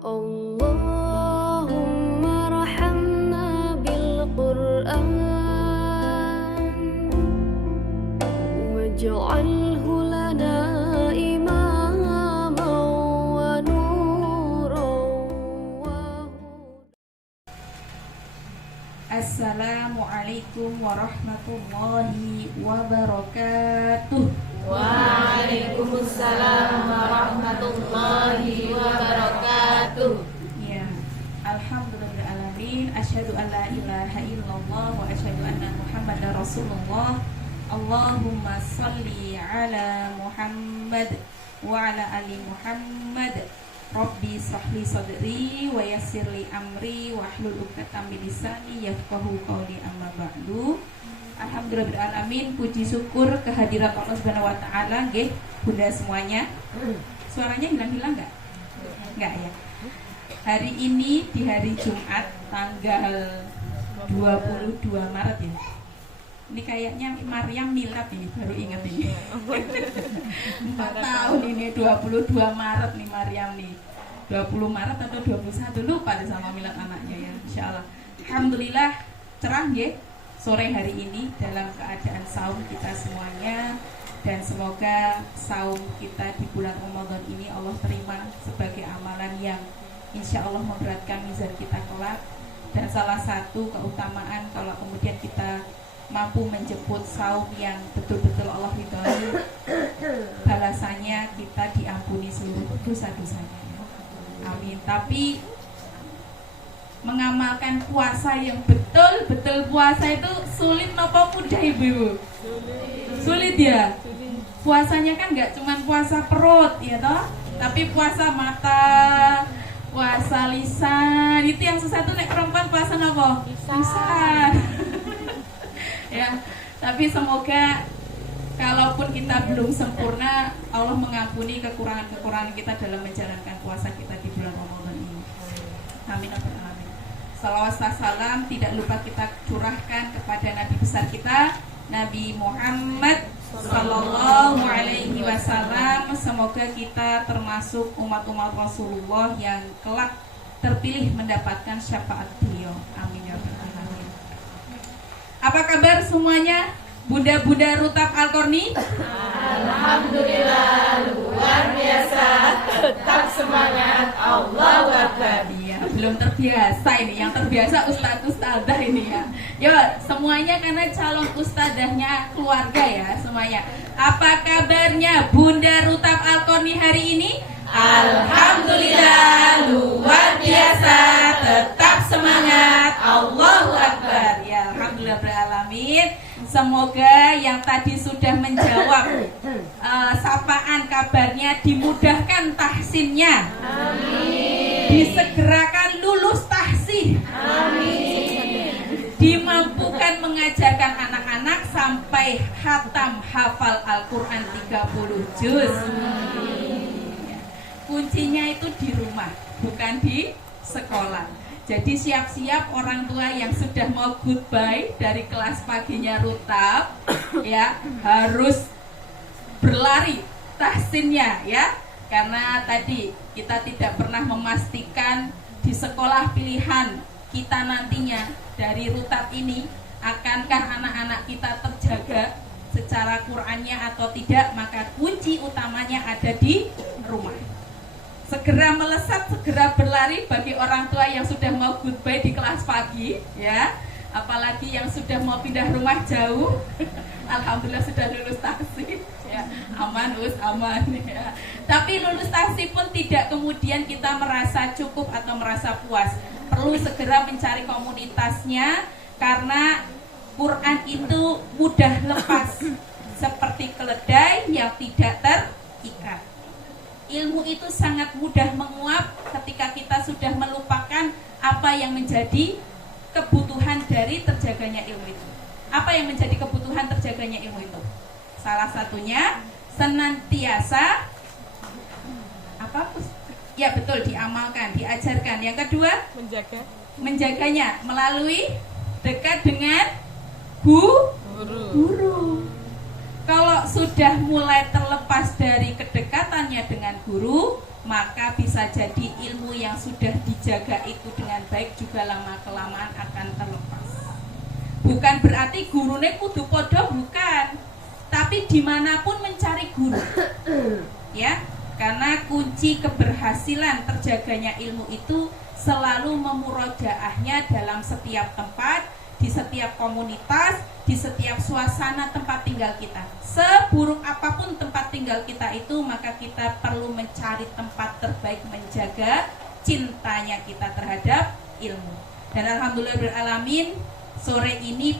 اللهم ارحمنا بالقرآن واجعله لنا إماما ونورا وهدى. Assalamualaikum warahmatullahi wabarakatuh. Waalaikumsalam warahmatullahi wabarakatuh. Ya, alhamdulillahirrahmanirrahim. Asyhadu an la ilaha illallah wa asyhadu anna Muhammadar Rasulullah. Allahumma salli ala Muhammad wa ala ali Muhammad. Rabbi shrahli sadri wa yassirli amri wahlul 'uqdatam min lisani yafqahu qawli, amma ba'du. Alhamdulillahirrahmanirrahim. Puji syukur kehadirat Allah Subhanahu wa taala nggih, Bunda semuanya. Suaranya hilang-hilang enggak? Enggak ya. Hari ini di hari Jumat tanggal 22 Maret ya. Ini kayaknya Maryam milad ini, baru ingat ini. 4 tahun ini 22 Maret nih Maryam nih. 20 Maret atau 21 lupa deh sama milad anaknya ya. Insyaallah. Alhamdulillah cerah nggih sore hari ini dalam keadaan saum kita semuanya, dan semoga saum kita di bulan Ramadan ini Allah terima sebagai amalan yang insya Allah memberatkan mizan kita kelak. Dan salah satu keutamaan kalau kemudian kita mampu menjemput saum yang betul-betul Allah ridhoi, balasannya kita diampuni seluruh dosa-dosanya. Amin. Tapi mengamalkan puasa yang betul-betul puasa itu sulit nopo mudah ibu? Sulit ya. Puasanya kan nggak cuma puasa perut ya toh, tapi puasa mata, puasa lisan. Itu yang susah tuh nek perempuan puasa nopo? Lisan. Ya, tapi semoga kalaupun kita belum sempurna, Allah mengampuni kekurangan-kekurangan kita dalam menjalankan puasa kita di bulan Ramadan ini. Amin. Salawat salam tidak lupa kita curahkan kepada Nabi besar kita, Nabi Muhammad Sallallahu Alaihi Wasallam. Semoga kita termasuk umat-umat Rasulullah yang kelak terpilih mendapatkan syafaat beliau. Amin ya rabbal alamin. Apa kabar semuanya? Bunda-bunda Rutab Al-Qarni? Alhamdulillah luar biasa, tetap semangat, Allahu Akbar. Iya, belum terbiasa ini. Yang terbiasa ustadzah ini ya. Yo, semuanya karena calon ustadzahnya keluarga ya semuanya. Apa kabarnya Bunda Rutab Al-Qarni hari ini? Alhamdulillah luar biasa, tetap semangat, Allahu Akbar. Ya, alhamdulillah beralamin. Semoga yang tadi sudah menjawab sapaan kabarnya dimudahkan tahsinnya. Amin. Disegerakan lulus tahsin. Amin. Dimampukan mengajarkan anak-anak sampai khatam hafal Al-Quran 30 juz. Kuncinya itu di rumah, bukan di sekolah. Jadi siap-siap orang tua yang sudah mau goodbye dari kelas paginya Rutab ya, harus berlari tahsinnya ya. Karena tadi kita tidak pernah memastikan di sekolah pilihan kita nantinya dari Rutab ini akankah anak-anak kita terjaga secara Qur'annya atau tidak. Maka kunci utamanya ada di rumah. Segera melesat, segera berlari bagi orang tua yang sudah mau goodbye di kelas pagi ya. Apalagi yang sudah mau pindah rumah jauh. Alhamdulillah sudah lulus tahsin ya. Aman aman ya. Tapi lulus tahsin pun tidak kemudian kita merasa cukup atau merasa puas. Perlu segera mencari komunitasnya, karena Quran itu mudah lepas seperti keledai yang tidak terikat. Ilmu itu sangat mudah menguap ketika kita sudah melupakan apa yang menjadi kebutuhan dari terjaganya ilmu itu. Apa yang menjadi kebutuhan terjaganya ilmu itu? Salah satunya senantiasa ya betul, diamalkan, diajarkan. Yang kedua, menjaganya melalui dekat dengan guru. Kalau sudah mulai terlepas dari kedekatannya dengan guru, maka bisa jadi ilmu yang sudah dijaga itu dengan baik juga lama-kelamaan akan terlepas. Bukan berarti gurune kudu podo, bukan, tapi dimanapun mencari guru, ya, karena kunci keberhasilan terjaganya ilmu itu selalu memurojaahnya dalam setiap tempat, di setiap komunitas, di setiap suasana tempat tinggal kita. Seburuk apapun tempat tinggal kita itu, maka kita perlu mencari tempat terbaik menjaga cintanya kita terhadap ilmu. Dan alhamdulillahirrahmanirrahim, sore ini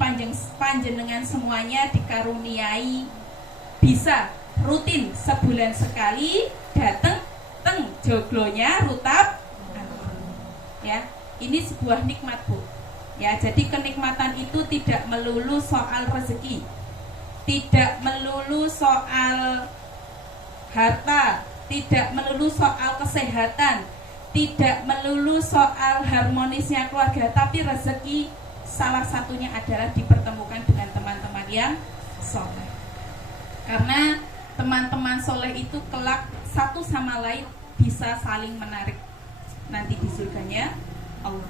panjenengan semuanya dikaruniai bisa rutin sebulan sekali datang teng joglonya Rutab. Ya, ini sebuah nikmat, Bu. Ya, jadi kenikmatan itu tidak melulu soal rezeki, tidak melulu soal harta, tidak melulu soal kesehatan, tidak melulu soal harmonisnya keluarga, tapi rezeki salah satunya adalah dipertemukan dengan teman-teman yang soleh. Karena teman-teman soleh itu kelak satu sama lain bisa saling menarik nanti di surganya Allah.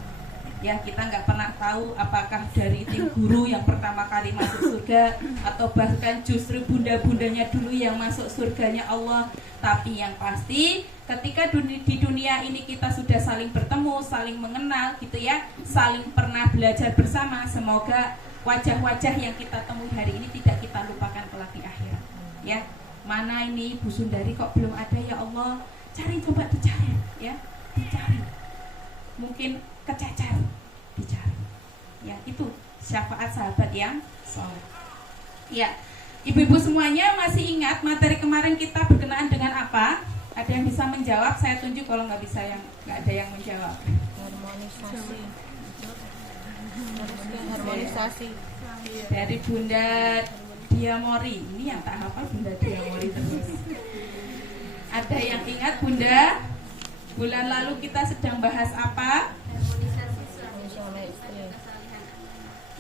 Ya, kita nggak pernah tahu apakah dari tim guru yang pertama kali masuk surga, atau bahkan justru bunda-bundanya dulu yang masuk surganya Allah. Tapi yang pasti ketika di dunia ini kita sudah saling bertemu, saling mengenal gitu ya, saling pernah belajar bersama. Semoga wajah-wajah yang kita temui hari ini tidak kita lupakan kelak di akhirat. Ya, mana ini Bu Sundari kok belum ada, ya Allah, cari, coba dicari, ya, dicari. Mungkin kececer, dicari. Ya, itu syafaat sahabat yang soleh. Ya, ibu-ibu semuanya masih ingat materi kemarin kita berkenaan dengan apa? Ada yang bisa menjawab? Saya tunjuk, kalau nggak bisa, yang nggak ada yang menjawab. Harmonisasi. Dari Bunda Diamori. Ini yang tak hafal Bunda Diamori terus. Ada yang ingat, Bunda? Bulan lalu kita sedang bahas apa?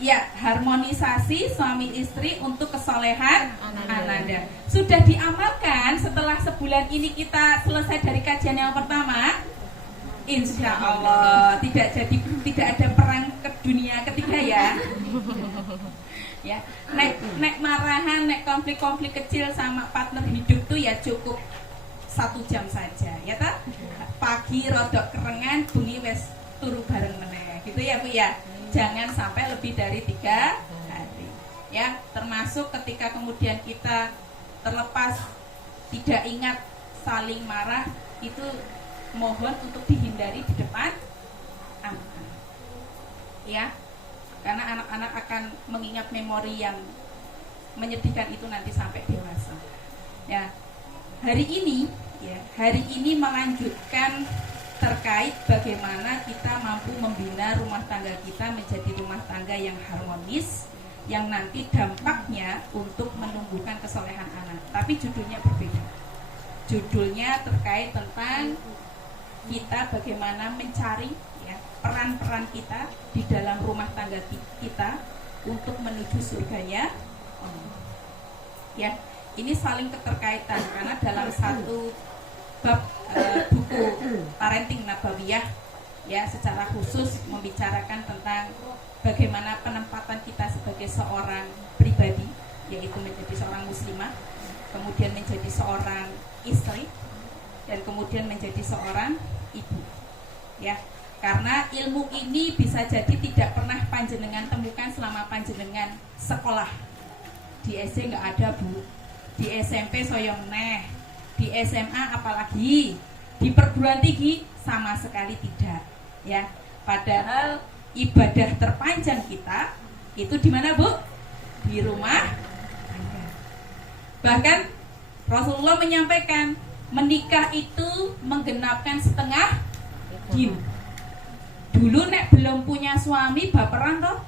Ya, harmonisasi suami istri untuk kesolehan ananda. Sudah diamalkan setelah sebulan ini kita selesai dari kajian yang pertama? Insya Allah tidak ada perang ke dunia ketiga ya. Ya, nek marahan, nek konflik-konflik kecil sama partner hidup tuh ya cukup 1 jam saja, ya tak? Pagi rodok kerengan, bengi wes turu bareng meneh, gitu ya Bu ya. Jangan sampai lebih dari 3 hari, ya. Termasuk ketika kemudian kita terlepas tidak ingat saling marah, itu mohon untuk dihindari di depan anak-anak, ya. Karena anak-anak akan mengingat memori yang menyedihkan itu nanti sampai dewasa. Ya, hari ini melanjutkan terkait bagaimana kita mampu membina rumah tangga kita menjadi rumah tangga yang harmonis, yang nanti dampaknya untuk menumbuhkan kesolehan anak. Tapi judulnya berbeda. Judulnya terkait tentang kita bagaimana mencari ya peran-peran kita di dalam rumah tangga kita untuk menuju surganya Allah. Ya, ini saling keterkaitan karena dalam satu bab buku Parenting Nabawiyah ya secara khusus membicarakan tentang bagaimana penempatan kita sebagai seorang pribadi, yaitu menjadi seorang muslimah, kemudian menjadi seorang istri, dan kemudian menjadi seorang ibu. Ya, karena ilmu ini bisa jadi tidak pernah panjenengan temukan selama panjenengan sekolah. Di SD nggak ada Bu, di SMP soyong neh, di SMA apalagi, di perguruan tinggi sama sekali tidak. Ya, padahal ibadah terpanjang kita itu di mana Bu? Di rumah tangga. Bahkan Rasulullah menyampaikan menikah itu menggenapkan setengah din. Dulu nek belum punya suami baperan toh,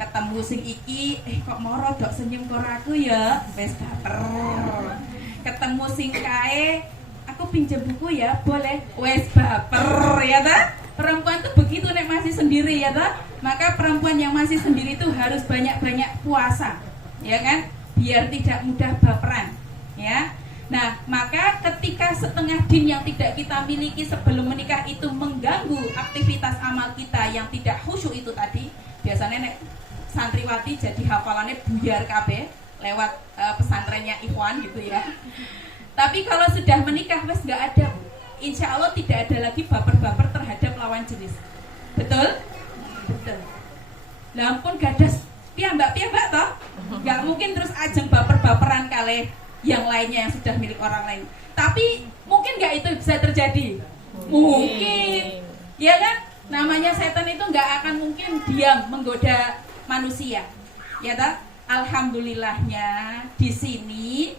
ketemu sing iki kok moro dok senyum karo aku ya, wis baper. Ketemu sing kae aku pinjam buku ya, boleh, wis baper ya ta? Perempuan tuh begitu nek masih sendiri ya ta? Maka perempuan yang masih sendiri itu harus banyak-banyak puasa, ya kan? Biar tidak mudah baperan, ya. Nah, maka ketika setengah din yang tidak kita miliki sebelum menikah itu mengganggu aktivitas amal kita yang tidak khusyuk itu tadi, biasanya nek santriwati jadi hafalannya buyar kabeh lewat pesantrennya Ikhwan gitu ya. Tapi kalau sudah menikah wes nggak ada, insya Allah tidak ada lagi baper-baper terhadap lawan jenis. Betul? Betul. Lah ampun gadas piyambak toh? Nggak mungkin terus ajeng baper-baperan kali yang lainnya yang sudah milik orang lain. Tapi mungkin nggak itu bisa terjadi? Mungkin. Ya kan? Namanya setan itu nggak akan mungkin diam menggoda manusia. Ya toh? Alhamdulillahnya di sini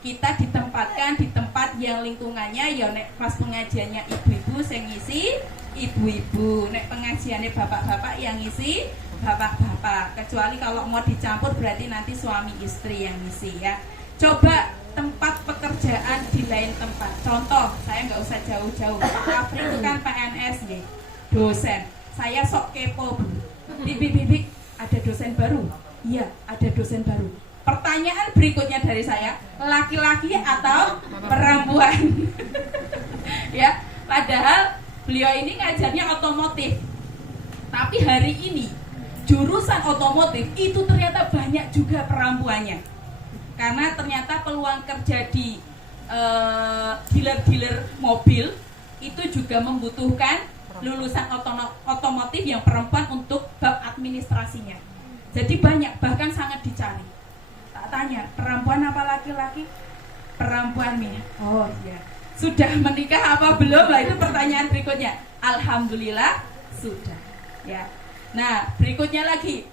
kita ditempatkan di tempat yang lingkungannya ya nek pas pengajiannya ibu-ibu yang ngisi ibu-ibu, nek pengajiannya bapak-bapak yang ngisi bapak-bapak. Kecuali kalau mau dicampur berarti nanti suami istri yang ngisi ya. Coba tempat pekerjaan di lain tempat. Contoh, saya nggak usah jauh-jauh. Afri itu kan PNS nih, dosen. Saya sok kepo. Bibi, ada dosen baru? Iya, ada dosen baru. Pertanyaan berikutnya dari saya, laki-laki atau perempuan? Ya, padahal beliau ini ngajarnya otomotif. Tapi hari ini jurusan otomotif itu ternyata banyak juga perempuannya. Karena ternyata peluang kerja di dealer-dealer mobil itu juga membutuhkan lulusan otomotif yang perempuan untuk bab administrasinya. Jadi banyak, bahkan sangat dicari. Tak tanya, perempuan apa laki-laki? Perempuan nih. Oh iya. Sudah menikah apa belum? Lah itu pertanyaan berikutnya. Alhamdulillah sudah. Ya. Nah, berikutnya lagi.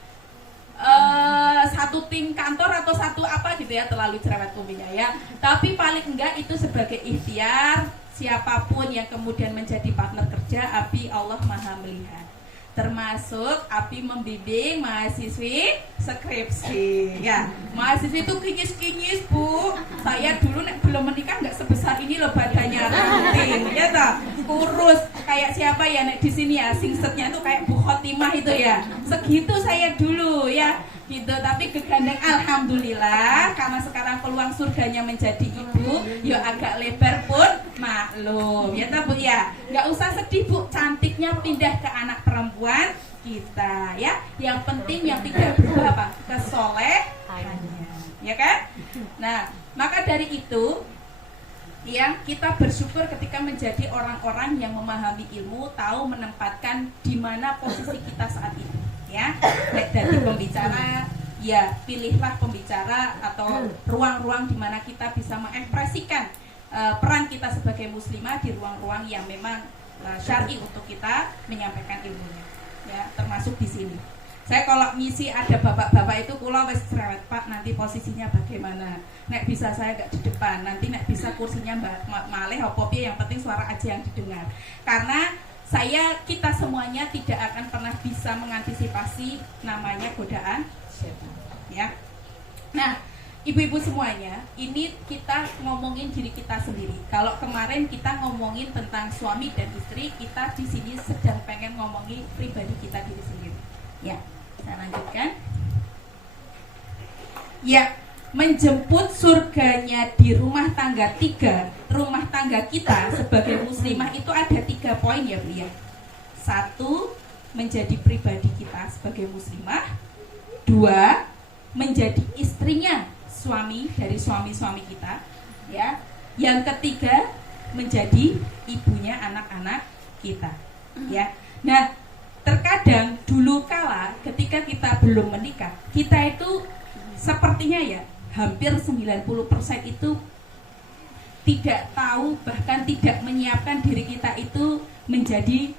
Satu tim kantor atau satu apa gitu ya, terlalu cerewet kuminya ya. Tapi paling enggak itu sebagai ikhtiar siapapun yang kemudian menjadi partner kerja, Abi Allah Maha melihat. Termasuk Abi membimbing mahasiswi skripsi ya. Mahasiswi itu kinyis-kinyis Bu. Saya dulu nek belum menikah nggak sebesar ini loh badannya, rutin ya toh, kurus kayak siapa ya nek di sini ya, singsetnya tuh kayak Bu Khotimah itu ya, segitu saya dulu ya gitu. Tapi kegandeng alhamdulillah karena sekarang peluang surganya menjadi ibu ya agak lebar pun maklum ya toh Bu ya. Nggak usah sedih Bu, cantiknya pindah ke anak perempuan kita ya. Yang penting yang tidak berubah apa? Kesolehannya ya kan. Nah maka dari itu ya kita bersyukur ketika menjadi orang-orang yang memahami ilmu, tahu menempatkan di mana posisi kita saat itu ya. Dari pembicara ya pilihlah pembicara atau ruang-ruang di mana kita bisa mengekspresikan peran kita sebagai muslimah di ruang-ruang yang memang syar'i untuk kita menyampaikan ilmunya ya, termasuk di sini. Saya kalau ngisi ada bapak-bapak itu kula wis cerewet Pak, nanti posisinya bagaimana? Nek bisa saya gak di depan, nanti nek bisa kursinya malih apa piye, yang penting suara aja yang didengar. Karena kita semuanya tidak akan pernah bisa mengantisipasi namanya godaan setan ya. Nah, ibu-ibu semuanya, ini kita ngomongin diri kita sendiri. Kalau kemarin kita ngomongin tentang suami dan istri, kita di sini sedang pengen ngomongin pribadi kita diri sendiri. Ya, saya lanjutkan. Ya, menjemput surganya di rumah tangga rumah tangga kita sebagai muslimah itu ada 3 poin ya Bu ya. 1, menjadi pribadi kita sebagai muslimah. 2, menjadi istrinya suami dari suami-suami kita ya. Yang ketiga, menjadi ibunya anak-anak kita ya. Nah, terkadang dulu kala ketika kita belum menikah, kita itu sepertinya ya hampir 90% itu tidak tahu, bahkan tidak menyiapkan diri kita itu menjadi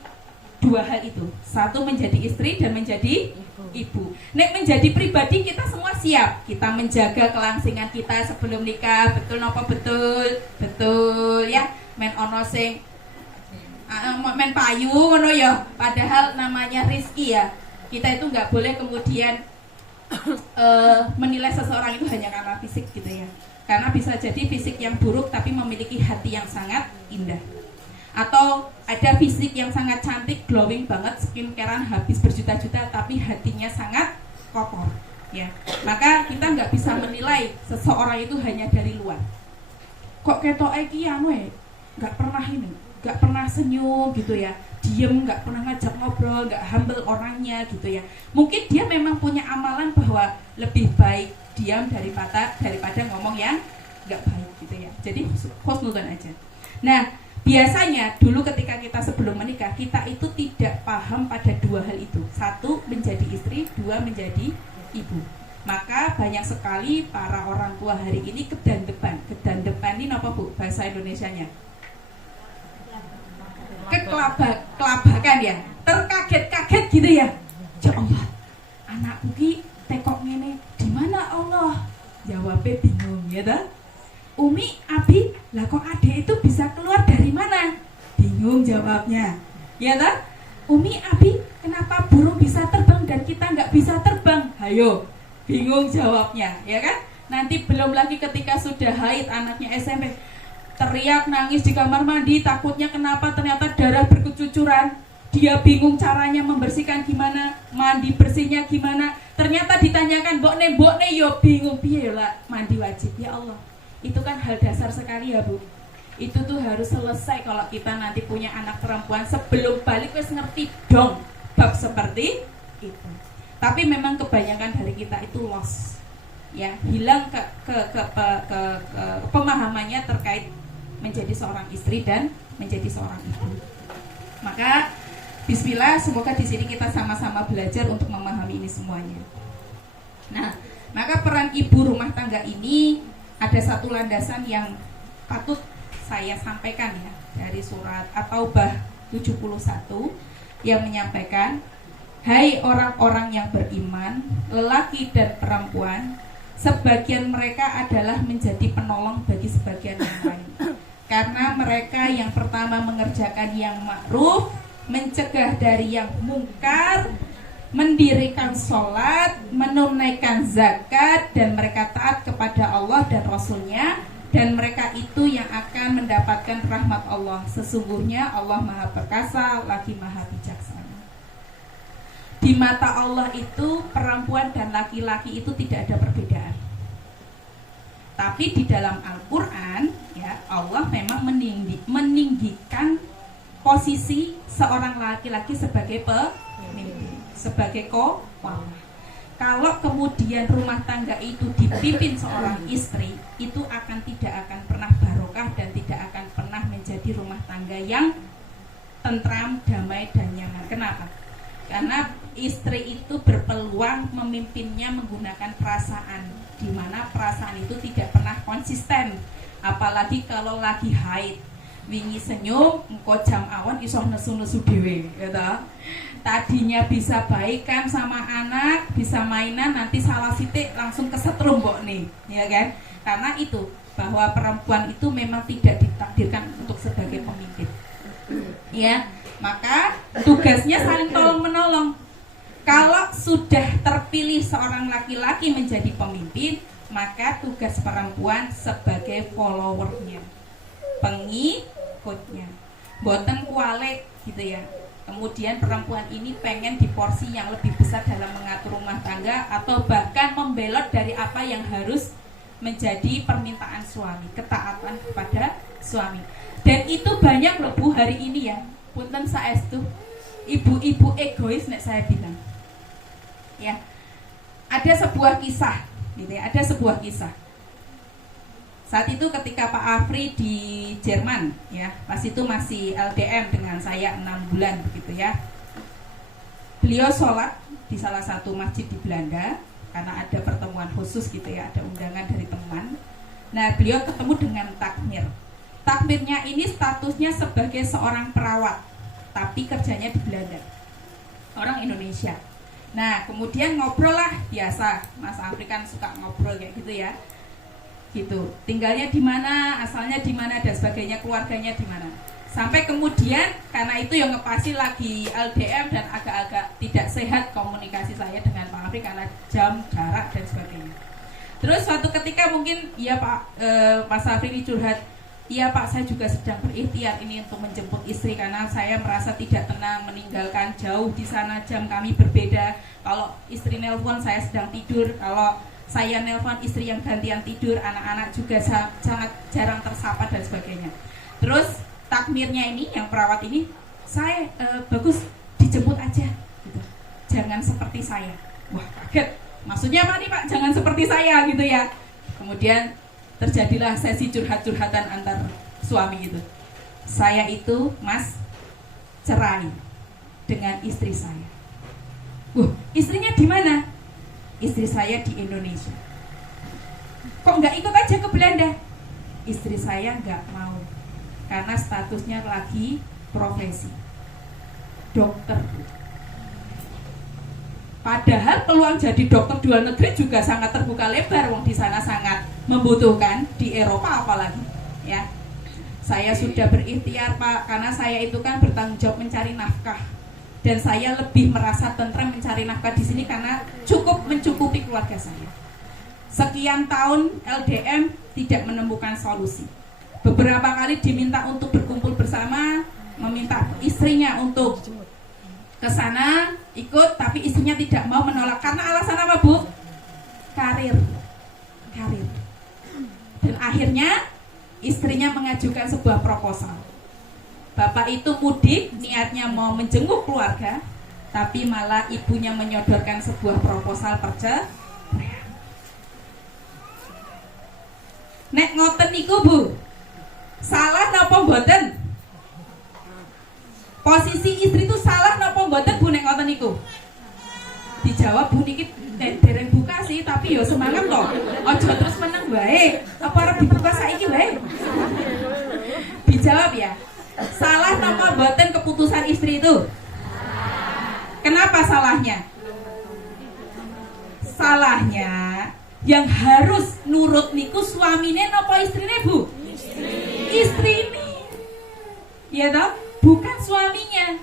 2 hal itu. 1 menjadi istri dan menjadi ibu. Nek menjadi pribadi kita semua siap. Kita menjaga kelangsingan kita sebelum nikah. Betul napa betul? Betul ya. Men ono sing men payu ngono ya. Padahal namanya rezeki ya. Kita itu nggak boleh kemudian menilai seseorang itu hanya karena fisik gitu ya. Karena bisa jadi fisik yang buruk tapi memiliki hati yang sangat indah. Atau ada fisik yang sangat cantik, glowing banget, skincarean habis berjuta-juta tapi hatinya sangat kotor ya. Maka kita nggak bisa menilai seseorang itu hanya dari luar. kok ketoke iki anu nggak pernah senyum gitu ya, diem, nggak pernah ngajak ngobrol, nggak humble orangnya gitu ya. Mungkin dia memang punya amalan bahwa lebih baik diam daripada ngomong yang nggak baik gitu ya. Jadi husnuzon aja. Nah, biasanya dulu ketika kita sebelum menikah, kita itu tidak paham pada dua hal itu. Satu, menjadi istri, dua, menjadi ibu. Maka banyak sekali para orang tua hari ini kedandepan. Kedandepan ini apa Bu bahasa Indonesianya? Kelabakan ya, terkaget-kaget gitu ya. Ya Allah, anakku ki tekok ngene, di mana Allah? Jawabnya bingung ya dah. Umi, Abi, lah kok adek itu bisa keluar dari mana? Bingung jawabnya. Ya dah. Umi, Abi, kenapa burung bisa terbang dan kita nggak bisa terbang? Hayo. Bingung jawabnya, ya kan? Nanti belum lagi ketika sudah haid anaknya SMP, teriak nangis di kamar mandi, takutnya kenapa ternyata darah berkecucuran. Dia bingung caranya membersihkan gimana, mandi bersihnya gimana. Ternyata ditanyakan, mbok ne yo bingung piye lah mandi wajib. Ya Allah, itu kan hal dasar sekali ya Bu. Itu tuh harus selesai kalau kita nanti punya anak perempuan, sebelum balik wis ngerti dong bab seperti itu. Tapi memang kebanyakan dari kita itu lost, ya, hilang ke pemahamannya terkait menjadi seorang istri dan menjadi seorang ibu. Maka bismillah, semoga di sini kita sama-sama belajar untuk memahami ini semuanya. Nah, maka peran ibu rumah tangga ini ada satu landasan yang patut saya sampaikan ya, dari surat At-Taubah 71 yang menyampaikan, hai orang-orang yang beriman, lelaki dan perempuan, sebagian mereka adalah menjadi penolong bagi sebagian yang lain. Karena mereka yang pertama mengerjakan yang ma'ruf, mencegah dari yang mungkar, mendirikan sholat, menunaikan zakat, dan mereka taat kepada Allah dan Rasulnya, dan mereka itu yang akan mendapatkan rahmat Allah. Sesungguhnya Allah Maha Perkasa lagi Maha Bijaksana. Di mata Allah itu perempuan dan laki-laki itu tidak ada perbedaan. Tapi di dalam Al-Quran ya, Allah memang meninggikan posisi seorang laki-laki sebagai pemimpin, sebagai qawwam. Kalau kemudian rumah tangga itu dipimpin seorang istri, itu tidak akan pernah barokah dan tidak akan pernah menjadi rumah tangga yang tentram, damai dan nyaman. Kenapa? Karena istri itu berpeluang memimpinnya menggunakan perasaan, di mana perasaan itu tidak pernah konsisten. Apalagi kalau lagi haid, wingi senyum, engko jam awan iso nesu-nesu dhewe, gitu. Tadinya bisa baikan sama anak, bisa mainan, nanti salah sitik langsung kesetrum mbok nih, ya kan? Karena itu bahwa perempuan itu memang tidak ditakdirkan untuk sebagai pemimpin. Ya, maka tugasnya saling tolong menolong. Kalau sudah terpilih seorang laki-laki menjadi pemimpin, maka tugas perempuan sebagai followernya, pengikutnya, boten kualek gitu ya. Kemudian perempuan ini pengen di porsi yang lebih besar dalam mengatur rumah tangga, atau bahkan membelot dari apa yang harus menjadi permintaan suami, ketaatan kepada suami. Dan itu banyak loh Bu hari ini ya, punten saestu, ibu-ibu egois nek saya bilang. Ya, ada sebuah kisah, gitu ya, ada sebuah kisah. Saat itu ketika Pak Afri di Jerman, ya, pas itu masih LDM dengan saya 6 bulan begitu ya. Beliau sholat di salah satu masjid di Belanda karena ada pertemuan khusus gitu ya, ada undangan dari teman. Nah, beliau ketemu dengan takmir. Takmirnya ini statusnya sebagai seorang perawat, tapi kerjanya di Belanda, orang Indonesia. Nah, kemudian ngobrol lah, biasa Mas Afri kan suka ngobrol kayak gitu ya, gitu, tinggalnya di mana, asalnya di mana dan sebagainya, keluarganya di mana. Sampai kemudian karena itu yang ngepasi lagi LDM dan agak-agak tidak sehat komunikasi saya dengan Pak Afri karena jam, jarak dan sebagainya. Terus suatu ketika mungkin ya Mas Afri ini curhat, iya Pak, saya juga sedang berikhtiar ini untuk menjemput istri karena saya merasa tidak tenang meninggalkan jauh di sana, jam kami berbeda. Kalau istri nelpon saya sedang tidur, kalau Saya nelpon istri yang gantian tidur, anak-anak juga sangat jarang tersapa dan sebagainya. Terus takmirnya ini, yang perawat ini, saya bagus dijemput aja gitu. Jangan seperti saya. Wah, kaget. Maksudnya apa nih Pak? Jangan seperti saya gitu ya. Kemudian terjadilah sesi curhat-curhatan antar suami itu. Saya itu, Mas, cerai dengan istri saya. Istrinya di mana? Istri saya di Indonesia. Kok nggak ikut aja ke Belanda? Istri saya nggak mau, karena statusnya lagi profesi dokter. Padahal peluang jadi dokter di luar negeri juga sangat terbuka lebar, wong di sana sangat membutuhkan, di Eropa apalagi, ya. Saya sudah berikhtiar Pak, karena saya itu kan bertanggung jawab mencari nafkah. Dan saya lebih merasa tentram mencari nafkah di sini karena cukup mencukupi keluarga saya. Sekian tahun LDM tidak menemukan solusi. Beberapa kali diminta untuk berkumpul bersama, meminta istrinya untuk ke sana ikut, tapi istrinya tidak mau, menolak. Karena alasan apa Bu? Karir. Dan akhirnya istrinya mengajukan sebuah proposal. Bapak itu mudik, niatnya mau menjenguk keluarga, tapi malah ibunya menyodorkan sebuah proposal perceraian. Nek ngoten niku Bu, salah napa mboten? Posisi istri itu salah napa mboten Bu nek ngoten niku? Dijawab Bu niki dereng buka sih, tapi yo semangat kok. Ojo terus meneng bae. Apa arep dibuka saiki bae? Dijawab ya. Salah napa mboten keputusan istri itu? Kenapa salahnya? Salahnya yang harus nurut niku suamine napa istrine Bu? Istri ini. Ya toh? Bukan suaminya.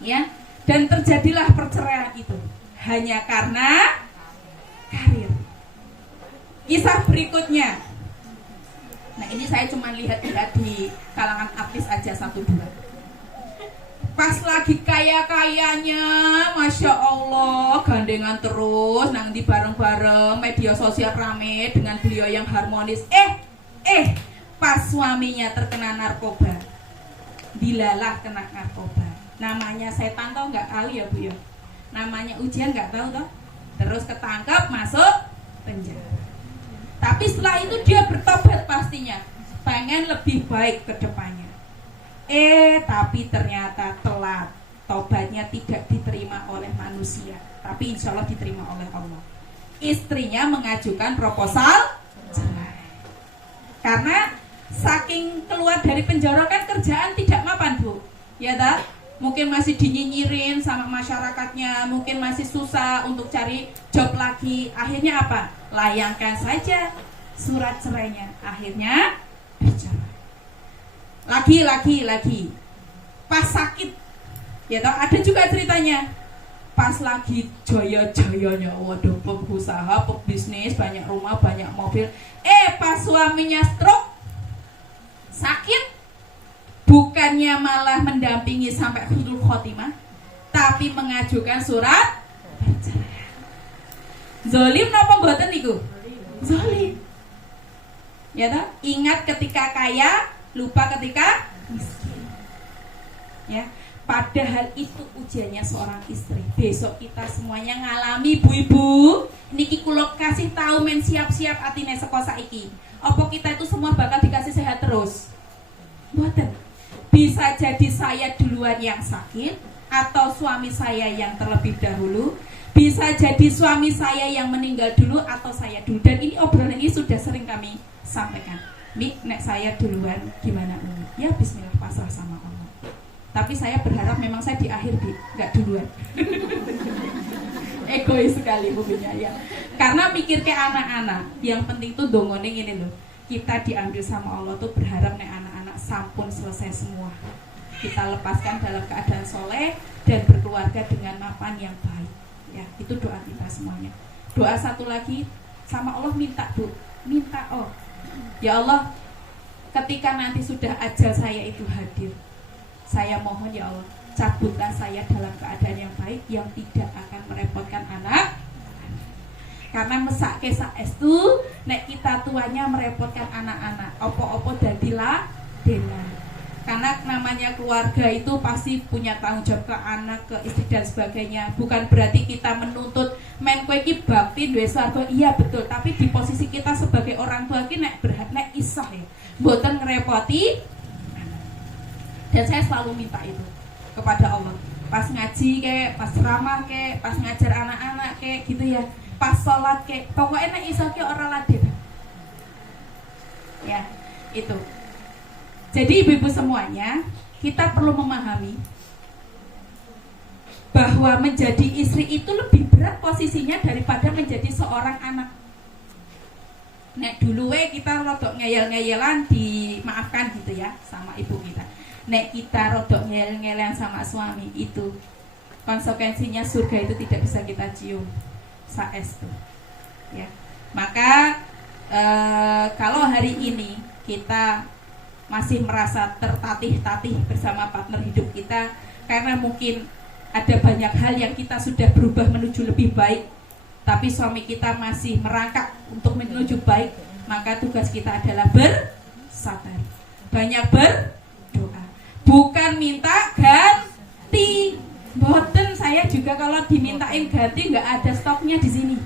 Ya. Dan terjadilah perceraian itu hanya karena karir. Kisah berikutnya. Nah ini saya cuma lihat-lihat di kalangan artis aja 1-2. Pas lagi kaya-kayanya, Masya Allah, gandengan terus, nang di bareng-bareng, media sosial rame dengan beliau yang harmonis. Pas suaminya terkena narkoba, dilalah kena narkoba. Namanya setan tau nggak tahu ya Bu ya? Namanya ujian nggak tahu toh? Terus ketangkap masuk penjara. Tapi setelah itu dia bertobat pastinya, pengen lebih baik ke depannya. Tapi ternyata telat. Tobatnya tidak diterima oleh manusia, tapi insya Allah diterima oleh Allah. Istrinya mengajukan proposal cerai. Karena saking keluar dari penjara kan kerjaan tidak mapan Bu. Ya tak? Mungkin masih dinyinyirin sama masyarakatnya, mungkin masih susah untuk cari job lagi. Akhirnya apa? Layangkan saja surat cerainya. Akhirnya bercerai. Lagi. Pas sakit, ya toh, ada juga ceritanya. Pas lagi jaya-jayanya, waduh, pengusaha, pebisnis, banyak rumah, banyak mobil. Pas suaminya stroke, sakit, bukannya malah mendampingi sampai husnul khotimah, tapi mengajukan surat perceraian. Zolim napa mboten niku? Zolim. Ya toh? Ingat ketika kaya, lupa ketika miskin. Ya, padahal itu ujiannya seorang istri. Besok kita semuanya ngalami Bu-ibu. Niki kula kasih tahu men siap-siap atine saka saiki. Apa kita itu semua bakal dikasih sehat terus? Mboten. Bisa jadi saya duluan yang sakit, atau suami saya yang terlebih dahulu. Bisa jadi suami saya yang meninggal dulu, atau saya dulu. Dan ini obrolan ini sudah sering kami sampaikan. Mik, nek saya duluan gimana Umi? Ya bismillah, pasrah sama Allah. Tapi saya berharap memang saya di akhir, Bi, nggak duluan. Egois sekali Uminya ya. Karena mikir ke anak-anak. Yang penting tuh dongone ini loh. Kita diambil sama Allah tuh berharap nek anak-anak sampun selesai semua. Kita lepaskan dalam keadaan soleh dan berkeluarga dengan mapan yang baik. Ya, itu doa kita semuanya. Doa satu lagi sama Allah, minta Bu, minta ya Allah, ketika nanti sudah ajal saya itu hadir, saya mohon ya Allah, cabutlah saya dalam keadaan yang baik, yang tidak akan merepotkan anak. Karena mesake saestu nek kita tuanya merepotkan anak-anak, opo-opo dadilah dela. Karena namanya keluarga itu pasti punya tanggung jawab ke anak, ke istri dan sebagainya. Bukan berarti kita menuntut men kowe iki bakti duwe swarga, iya betul, tapi di posisi kita sebagai orang tua ki nek nek isah ya, mboten ngerepoti. Dan saya selalu minta itu kepada Allah. Pas ngaji kek, pas ceramah kek, pas ngajar anak-anak kek gitu ya, pas sholat kek, pokoknya nek iso ki ora laden. Ya, itu. Jadi ibu-ibu semuanya, kita perlu memahami bahwa menjadi istri itu lebih berat posisinya daripada menjadi seorang anak. Nek dulu kita rodok ngeyel-ngeyelan, dimaafkan gitu ya sama ibu kita. Nek kita rodok ngeyel-ngeyelan sama suami, itu konsekuensinya surga itu tidak bisa kita cium saestu. Ya. Maka kalau hari ini kita masih merasa tertatih-tatih bersama partner hidup kita karena mungkin ada banyak hal yang kita sudah berubah menuju lebih baik, tapi suami kita masih merangkak untuk menuju baik, maka tugas kita adalah bersabar, banyak berdoa, bukan minta ganti. Boten, saya juga kalau dimintain ganti nggak ada stoknya di sini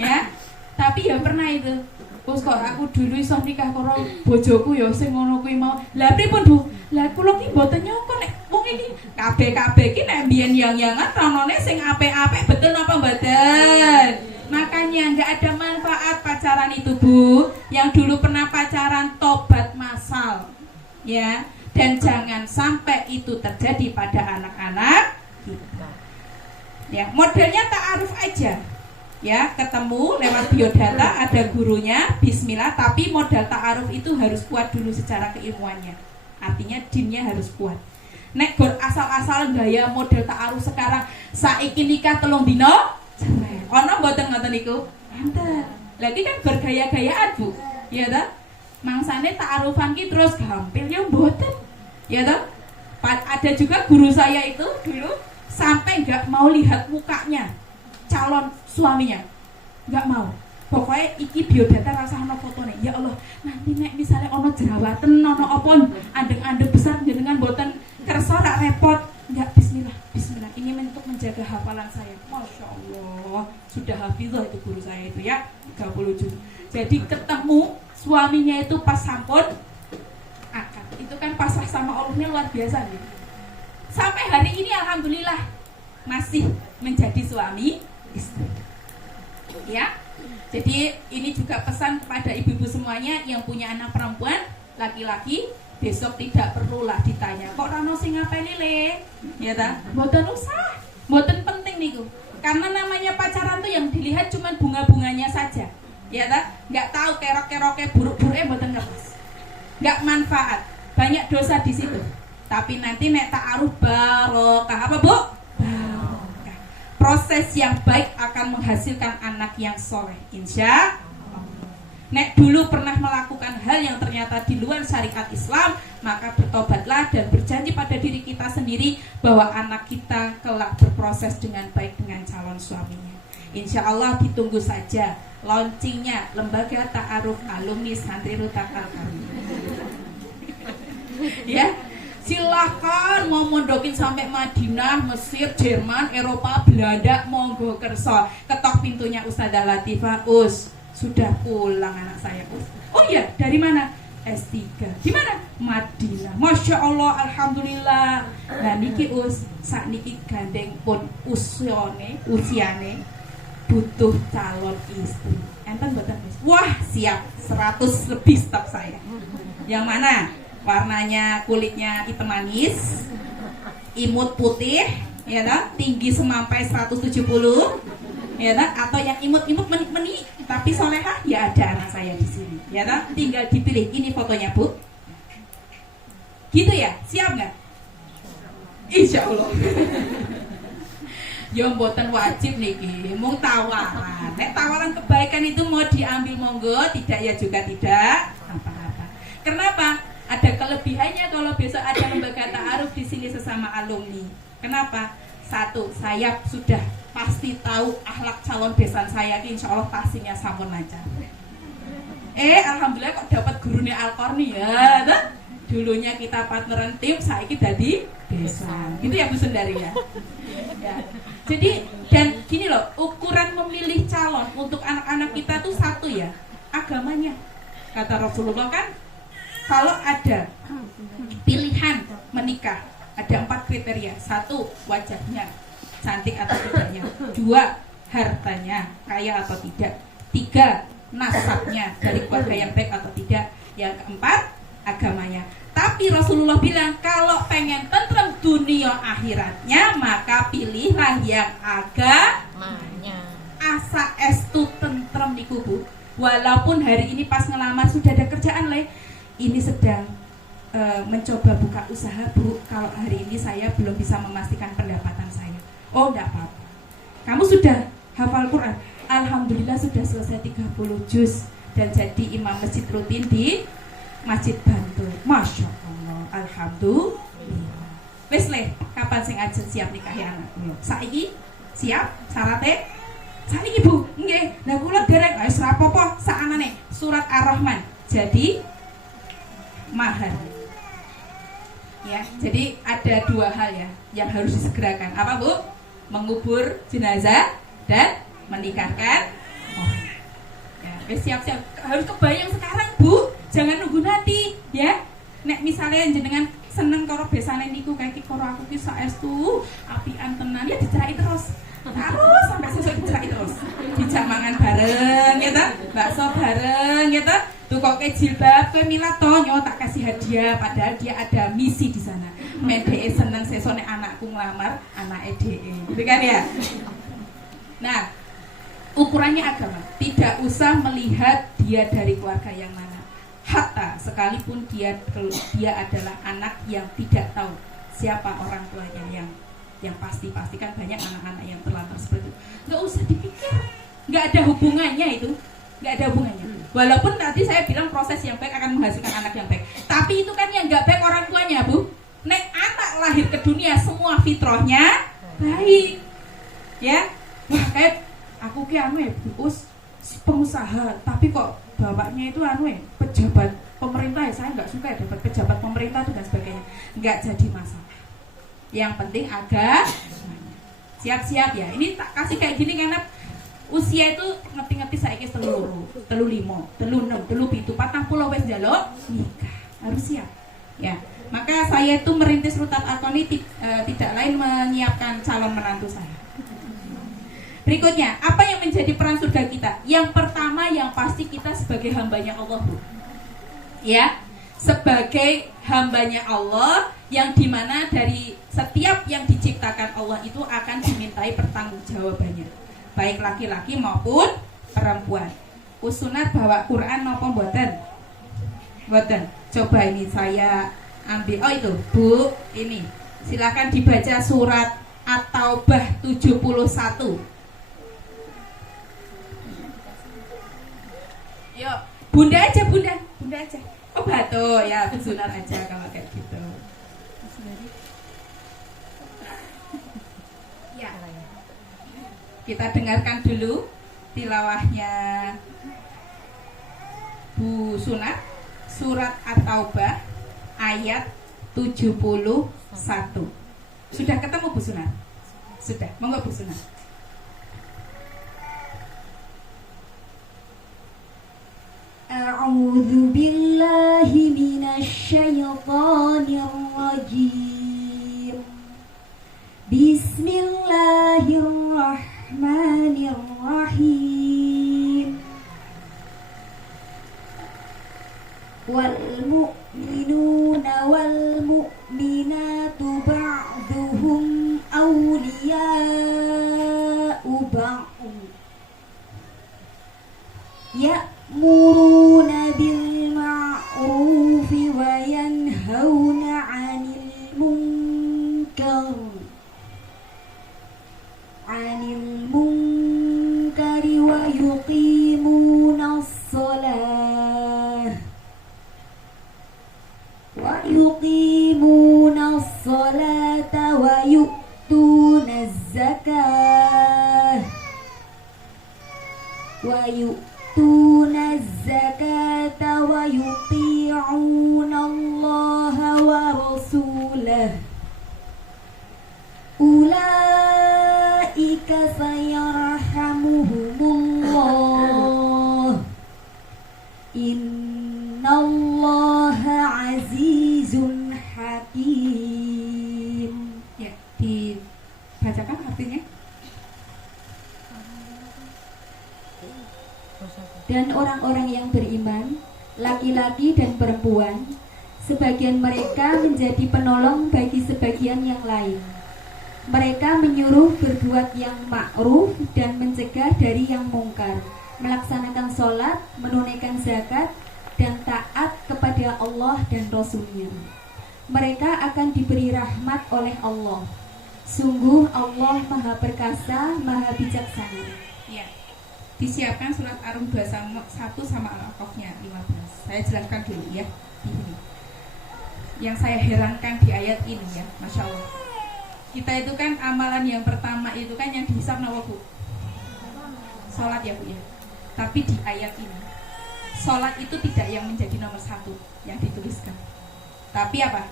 ya, tapi ya pernah itu. Terus kok aku dulu iso nikah karo bojoku ya sing ngono kuwi mau. Lah pripun Bu? Lah kula ki mboten nyangka nek wong iki kabeh-kabeh ki nek mbiyen yang-yangan ronone sing apik-apik, betul apa mboten? Makanya enggak ada manfaat pacaran itu Bu. Yang dulu pernah pacaran tobat masal. Ya, dan jangan sampai itu terjadi pada anak-anak kita. Ya, modelnya ta'aruf aja. Ya, ketemu lewat biodata, ada gurunya, bismillah, tapi modal ta'aruf itu harus kuat dulu secara keilmuannya. Artinya dinnya harus kuat. Nek gor asal-asal gaya model ta'aruf sekarang, saiki nikah 3 dino cerai. Ono mboten ngoten niku? Enten. Lagi kan bergaya-gayaan Bu. Ya ta? Mangsane ta'arufan ki terus gampil ya mboten. Ya ta? Ada juga guru saya itu dulu sampai enggak mau lihat mukanya calon suaminya, nggak mau. Pokoknya iki biodata rasa ono fotone. Ya Allah, nanti nek misalnya ono jerawatan, ono opon, andeng-andeng besar jenengan boten kersa rak repot. Enggak, bismillah, bismillah. Ini untuk menjaga hafalan saya. Masya Allah, sudah hafizah itu guru saya itu ya, 37. Jadi ketemu suaminya itu pas sampun akad. Itu kan pasrah sama Allahnya luar biasa nih. Sampai hari ini alhamdulillah masih menjadi suami istri. Ya. Jadi ini juga pesan kepada ibu-ibu semuanya yang punya anak perempuan, laki-laki, besok tidak perlulah ditanya, kok rano sing ngapeni le? Ya ta? Mboten usah. Mboten penting niku. Karena namanya pacaran tuh yang dilihat cuma bunga-bunganya saja. Ya ta? Enggak tahu kerok-keroknya buruk-buruknya mboten ngerti. Enggak manfaat. Banyak dosa di situ. Tapi nanti nek ta'aruf barokah apa, Bu? Proses yang baik akan menghasilkan anak yang soleh, insya Allah. Nek dulu pernah melakukan hal yang ternyata di luar syariat Islam, maka bertobatlah dan berjanji pada diri kita sendiri bahwa anak kita kelak berproses dengan baik dengan calon suaminya. Insya Allah ditunggu saja launchingnya Lembaga Ta'aruf Alumni Santri Rutakal kami. Ya. Silahkan mau mondokin sampai Madinah, Mesir, Jerman, Eropa, Belanda, monggo kerso. Ketok pintunya Ustazah Latifah, sudah pulang anak saya Oh iya, dari mana? S3. Di mana? Madinah. Masya Allah, alhamdulillah. Nah niki sak niki gandeng pun usiane butuh calon istri. Enten mboten Gus? Wah, siap 100 lebih stok saya. Yang mana? Warnanya kulitnya hitam manis, imut putih, ya tak? Tinggi semampai 170, ya tak? Atau yang imut-imut meni-meni tapi solehah, ya ada anak saya di sini, ya tak? Tinggal dipilih. Ini fotonya Bu. Gitu ya, siap nggak? Insya Allah. Ya mboten wajib niki, mung tawaran. Nek tawaran kebaikan itu mau diambil monggo, tidak ya juga tidak apa-apa. Kenapa? Ada kelebihannya kalau besok ada lembaga ta'aruf di sini sesama alumni. Kenapa? 1, saya sudah pasti tahu akhlak calon besan saya ki insyaallah pastinya sampun lancar. Alhamdulillah kok dapat gurunya Al-Qarni ya. Tuh. Dulunya kita partneran tim, saiki dadi besan. Gitu ya Bu Sundari ya. Ya. Jadi dan gini loh, ukuran memilih calon untuk anak-anak kita tuh satu ya, agamanya. Kata Rasulullah kan, kalau ada pilihan menikah, ada 4 kriteria. 1, wajahnya, cantik atau tidaknya. 2, hartanya, kaya atau tidak. 3, nasabnya, dari keluarga yang baik atau tidak. Yang keempat, agamanya. Tapi Rasulullah bilang kalau pengen tentrem dunia akhiratnya, maka pilihlah yang agamanya. Asa estu tentrem di kubu. Walaupun hari ini pas ngelamar sudah ada kerjaan ini sedang mencoba buka usaha Bu, kalau hari ini saya belum bisa memastikan pendapatan saya. Oh enggak apa-apa, kamu sudah hafal Quran? Alhamdulillah sudah selesai 30 juz dan jadi imam masjid rutin di Masjid Bantul. Masya Allah, alhamdulillah. Wes kapan sing ajeng siap nikahi anak kula? Saiki siap syaratnya? Saiki Bu, nggih. Lah kula derek wis ra apa-apa sakanane surat Ar-Rahman. Jadi mahar. Ya, jadi ada 2 hal ya yang harus disegerakan. Apa Bu? Mengubur jenazah dan menikahkan orang. Ya, wis siap-siap. Harus kebayang sekarang Bu. Jangan nunggu nanti, ya. Nek misalnya jenengan seneng karo besane niku kayak iki karo aku ki saestu apian tenan ya dicerai terus. Terus sampai sesuk dicerai terus. Dijak mangan bareng ya ta, bakso bareng ya ta. Tukoke jilbab kowe milat to nyo tak kasih hadiah padahal dia ada misi di sana. Men dhek seneng sesuk nek anakku nglamar anake dhek. Gitu kan ya. Nah, ukurannya agama. Tidak usah melihat dia dari keluarga yang mana. Hatta sekalipun dia adalah anak yang tidak tahu siapa orang tuanya yang pastikan banyak anak-anak yang terlantar seperti itu. Nggak usah dipikir, nggak ada hubungannya itu, nggak ada hubungannya. Walaupun tadi saya bilang proses yang baik akan menghasilkan anak yang baik, tapi itu kan yang nggak baik orang tuanya Bu. Nek anak lahir ke dunia semua fitrahnya baik, ya. Wah kayak aku ki pengusaha, tapi kok bapaknya itu pejabat pemerintah ya, saya nggak suka ya dapat pejabat pemerintah itu dan sebagainya, nggak jadi masalah. Yang penting siap-siap ya. Ini tak kasih kayak gini karena usia itu ngerti-ngerti saiki 3, 5, 6, 7, 40 wis njaluk nikah, harus siap ya. Maka saya itu merintis Rutab Al-Qarni tidak lain menyiapkan calon menantu saya. Berikutnya, apa yang menjadi peran surga kita? Yang pertama yang pasti kita sebagai hambanya Allah Bu. Ya, sebagai hambanya Allah yang dimana dari setiap yang diciptakan Allah itu akan dimintai pertanggungjawabannya, baik laki-laki maupun perempuan. Usunat bawa Quran nopo mboten? Mboten. Coba ini saya ambil. Oh itu Bu, ini silakan dibaca surat At-Taubah 71. Yuk, bunda aja. Oh batu ya, sunat aja kalau kayak gitu. Ya, kita dengarkan dulu tilawahnya Bu Sunat, surat At-Taubah ayat 71. Sudah ketemu Bu Sunat? Sudah, monggo Bu Sunat. A'udzu billahi minasyaitonir rajim. Bismillahirrahmanirrahim. Wal mu'minuna wal mu'minatu ba'duhum awliya'u ba'd. Ya'muruna bil ma'rufi wa yanhauna 'anil munkari wa yuqimuna as-salata wa yu'tuna az-zakata wa yu'tuna az-zakata wa yuti'una Allah wa rasulahu ulaika sayarhamuhumullah innallaha azizun hakim. Ya, dibacakan artinya. Dan orang-orang yang beriman, laki-laki dan perempuan, sebagian mereka menjadi penolong bagi sebagian yang lain. Mereka menyuruh berbuat yang ma'ruf dan mencegah dari yang mungkar, melaksanakan sholat, menunaikan zakat, dan taat kepada Allah dan Rasul-Nya. Mereka akan diberi rahmat oleh Allah. Sungguh Allah Maha Perkasa, Maha Bijaksana. Ya. Disiapkan surat Ar-Rum 21 sama Al-Aqafnya 15. Saya jelaskan dulu ya di sini. Yang saya herankan di ayat ini ya, Masya Allah. Kita itu kan amalan yang pertama itu kan yang dihisab nawa Bu? Sholat ya Bu ya. Tapi di ayat ini sholat itu tidak yang menjadi nomor satu yang dituliskan. Tapi apa?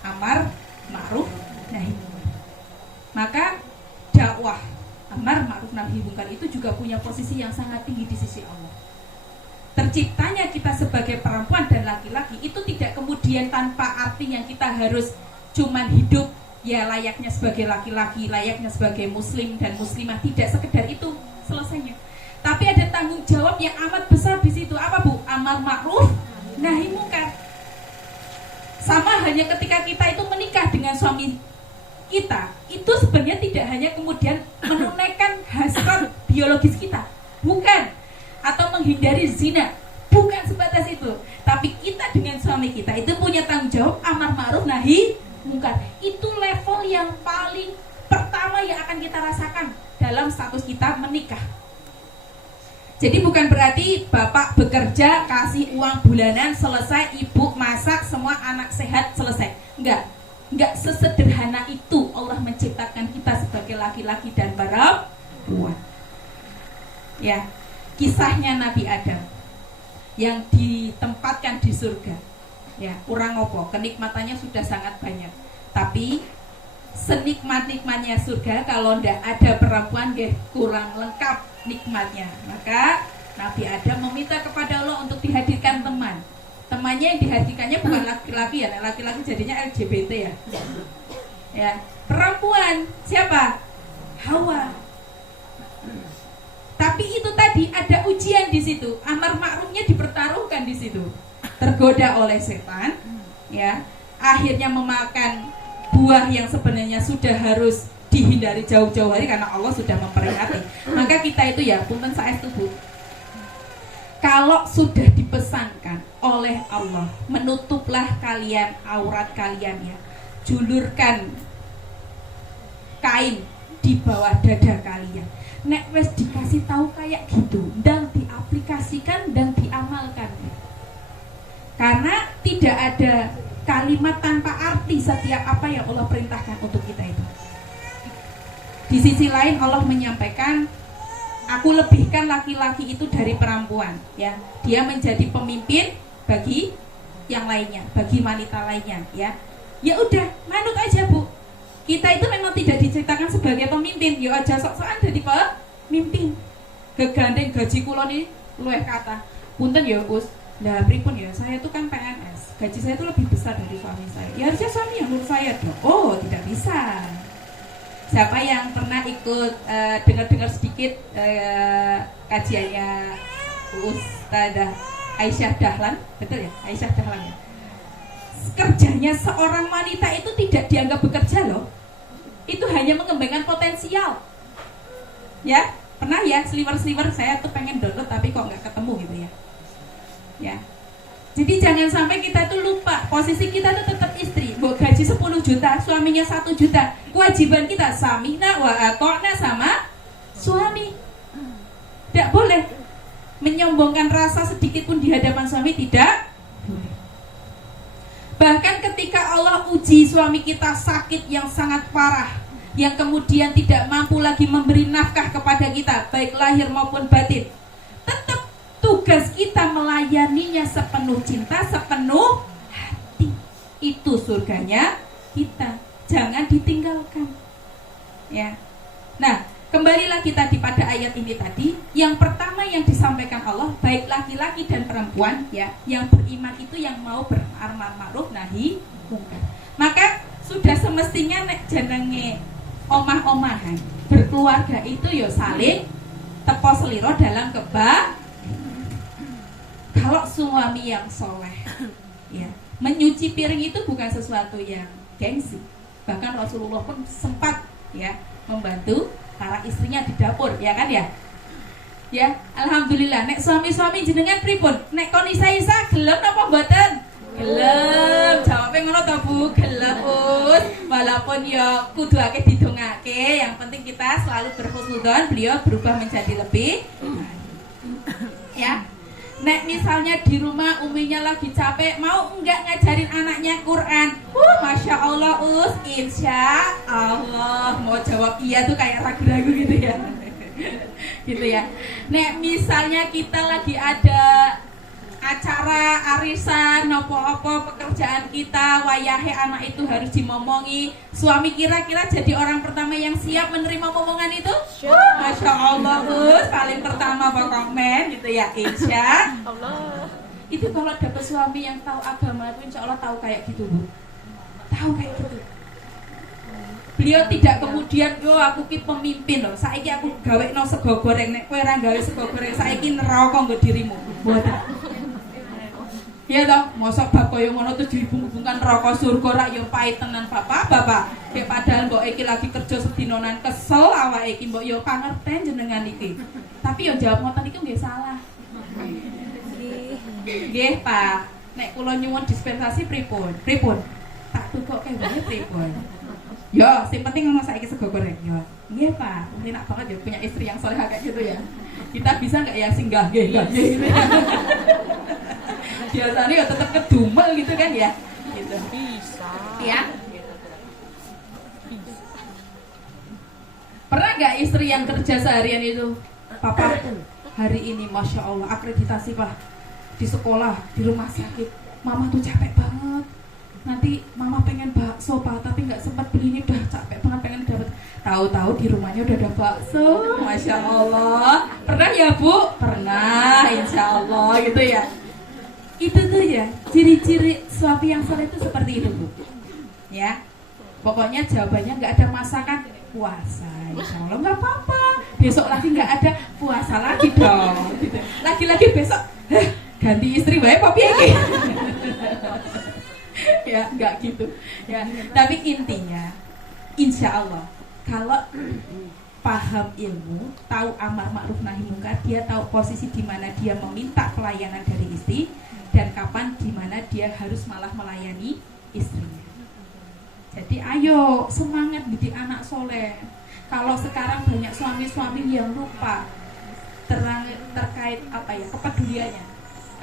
Amar ma'ruf nahi munkar. Maka dakwah amar ma'ruf nahi munkar itu juga punya posisi yang sangat tinggi di sisi Allah. Terciptanya kita sebagai perempuan dan laki-laki itu tidak kemudian tanpa artinya kita harus cuman hidup ya layaknya sebagai laki-laki, layaknya sebagai muslim dan muslimah, tidak sekedar itu selesainya. Tapi ada tanggung jawab yang amat besar di situ. Apa Bu? Amar ma'ruf nahi munkar. Sama hanya ketika kita itu menikah dengan suami kita, itu sebenarnya tidak hanya kemudian menunaikan hasrat biologis kita, bukan, atau menghindari zina, bukan sebatas itu. Tapi kita dengan suami kita itu punya tanggung jawab amar ma'ruf nahi munkar. Itu level yang paling pertama yang akan kita rasakan dalam status kita menikah. Jadi bukan berarti bapak bekerja, kasih uang bulanan, selesai, ibu masak, semua anak sehat, selesai. Enggak sesederhana itu Allah menciptakan kita sebagai laki-laki dan perempuan. Ya, kisahnya Nabi Adam yang ditempatkan di surga. Ya, kurang opo, kenikmatannya sudah sangat banyak. Tapi senikmat-nikmatnya surga kalau ndak ada perempuan kurang lengkap nikmatnya. Maka Nabi Adam meminta kepada Allah untuk dihadirkan teman. Temannya yang dihadirkannya bukan laki-laki ya, laki-laki jadinya LGBT ya. Ya, perempuan siapa? Hawa. Tapi itu tadi ada ujian di situ. Amar ma'rufnya dipertaruhkan di situ. Tergoda oleh setan, ya. Akhirnya memakan buah yang sebenarnya sudah harus dihindari jauh-jauh hari karena Allah sudah memperingati. Maka kita itu ya, punten saestu Bu. Kalau sudah dipesankan oleh Allah, menutuplah kalian aurat kalian ya. Julurkan kain di bawah dada kalian. Nek wes dikasih tahu kayak gitu, dan diaplikasikan dan diamalkan. Karena tidak ada kalimat tanpa arti setiap apa yang Allah perintahkan untuk kita itu. Di sisi lain Allah menyampaikan, aku lebihkan laki-laki itu dari perempuan, ya. Dia menjadi pemimpin bagi yang lainnya, bagi wanita lainnya, ya. Ya udah, manut aja Bu. Kita itu memang tidak diceritakan sebagai pemimpin, ya aja sok-sokan jadi pemimpin. Gegandeng gaji kula ini luwih kata. Punten ya Gus. Lah pripun ya, saya itu kan PNS. Gaji saya itu lebih besar dari suami saya. Ya harusnya suami yang ngurus saya dong. Oh, tidak bisa. Siapa yang pernah ikut dengar-dengar sedikit kajiannya Ustadzah Aisyah Dahlan, betul ya? Aisyah Dahlan ya. Kerjanya seorang wanita itu tidak dianggap bekerja loh. Itu hanya mengembangkan potensial. Ya, pernah ya sliver-sliver saya tuh pengen download tapi kok nggak ketemu gitu ya. Ya. Jadi jangan sampai kita tuh lupa posisi kita tuh tetap istri. Mau gaji 10 juta, suaminya 1 juta. Kewajiban kita samina wa ata'na sama suami. Tidak boleh menyombongkan rasa sedikit pun di hadapan suami, tidak boleh. Bahkan ketika Allah uji suami kita sakit yang sangat parah, yang kemudian tidak mampu lagi memberi nafkah kepada kita, baik lahir maupun batin, tugas kita melayaninya sepenuh cinta, sepenuh hati. Itu surganya kita, jangan ditinggalkan. Ya. Nah, kembali lagi tadi pada ayat ini tadi, yang pertama yang disampaikan Allah, baik laki-laki dan perempuan, ya, yang beriman itu yang mau beramar ma'ruf nahi mungkar. Maka sudah semestinya nek jenenge omah-omahan berkeluarga itu ya saling tepo seliro dalam kalau suami yang soleh, ya, menyuci piring itu bukan sesuatu yang gengsi. Bahkan Rasulullah pun sempat, ya, membantu para istrinya di dapur, ya kan, ya. Ya, alhamdulillah. Nek suami-suami jenengan pripun? Nek kon isa-isa gelem napa mboten? Gelem. Jawabe ngono to, Bu. Gelem, Us. Walaupun ya kudu akeh didongake, yang penting kita selalu berhusnudzon beliau berubah menjadi lebih ya. Nek misalnya di rumah uminya lagi capek, mau enggak ngajarin anaknya Quran? Masya Allah, Us. Insya Allah. Mau jawab iya tuh kayak ragu-ragu gitu ya. Gitu ya. Nek misalnya kita lagi ada acara arisan nopo-opo pekerjaan kita, wayahe anak itu harus dimomongi, suami kira-kira jadi orang pertama yang siap menerima momongan itu? Masya Allah, Us, paling pertama komen gitu ya. Insya Allah. Itu kalau dapet suami yang tahu agama itu insya Allah tahu kayak gitu, Bu. Tahu kayak gitu. Beliau tidak kemudian, yo aku ki pemimpin loh, saiki aku gawe no sego goreng, nek kowe ora gawe sego goreng saiki neraka nggo dirimu. Mboten. Ya toh, mosok bab koyo ngono tuh dihubung-hubungkan neraka surga rak yo pahit tenan Bapak. Kayak padahal mbok iki lagi kerja sedinonan kesel awake iki mbok yo pangerten jenengan iki. Tapi yo jawab ngoten iki nggih salah. Nggih, Pak. Nek kula nyuwun dispensasi pripun? Tak tukokke wae pripun? Yo, sing penting ngono saiki sego goreng yo. Nggih, Pak. Enak banget ya punya istri yang soleh kayak gitu ya. Kita bisa enggak ya singgah nggih gitu ya. Biasanya ya tetap kedumel gitu kan ya. Gitu. Bisa. Ya. Pernah enggak istri yang kerja seharian itu, Papa, hari ini Masya Allah akreditasi Pak di sekolah, di rumah sakit, Mama tuh capek banget. Nanti Mama pengen bakso Pak, tapi nggak sempat beli, ini udah capek banget pengen dapat. Tahu-tahu di rumahnya udah ada bakso, Masya Allah. Pernah ya Bu? Pernah, Insya Allah gitu ya. Itu tuh ya, ciri-ciri suami yang soleh itu seperti itu Bu. Ya, pokoknya jawabannya nggak ada masakan, puasa. Insya Allah nggak apa-apa. Besok lagi nggak ada, puasa lagi dong. Gitu. Lagi-lagi besok, ganti istri baik Papi ini. Ya nggak gitu ya, tapi intinya insya Allah kalau paham ilmu, tahu amar ma'ruf nahi mungkar, dia tahu posisi di mana dia meminta pelayanan dari istri dan kapan di mana dia harus malah melayani istrinya. Jadi ayo semangat didik anak soleh. Kalau sekarang banyak suami-suami yang lupa terkait apa ya, kepeduliannya.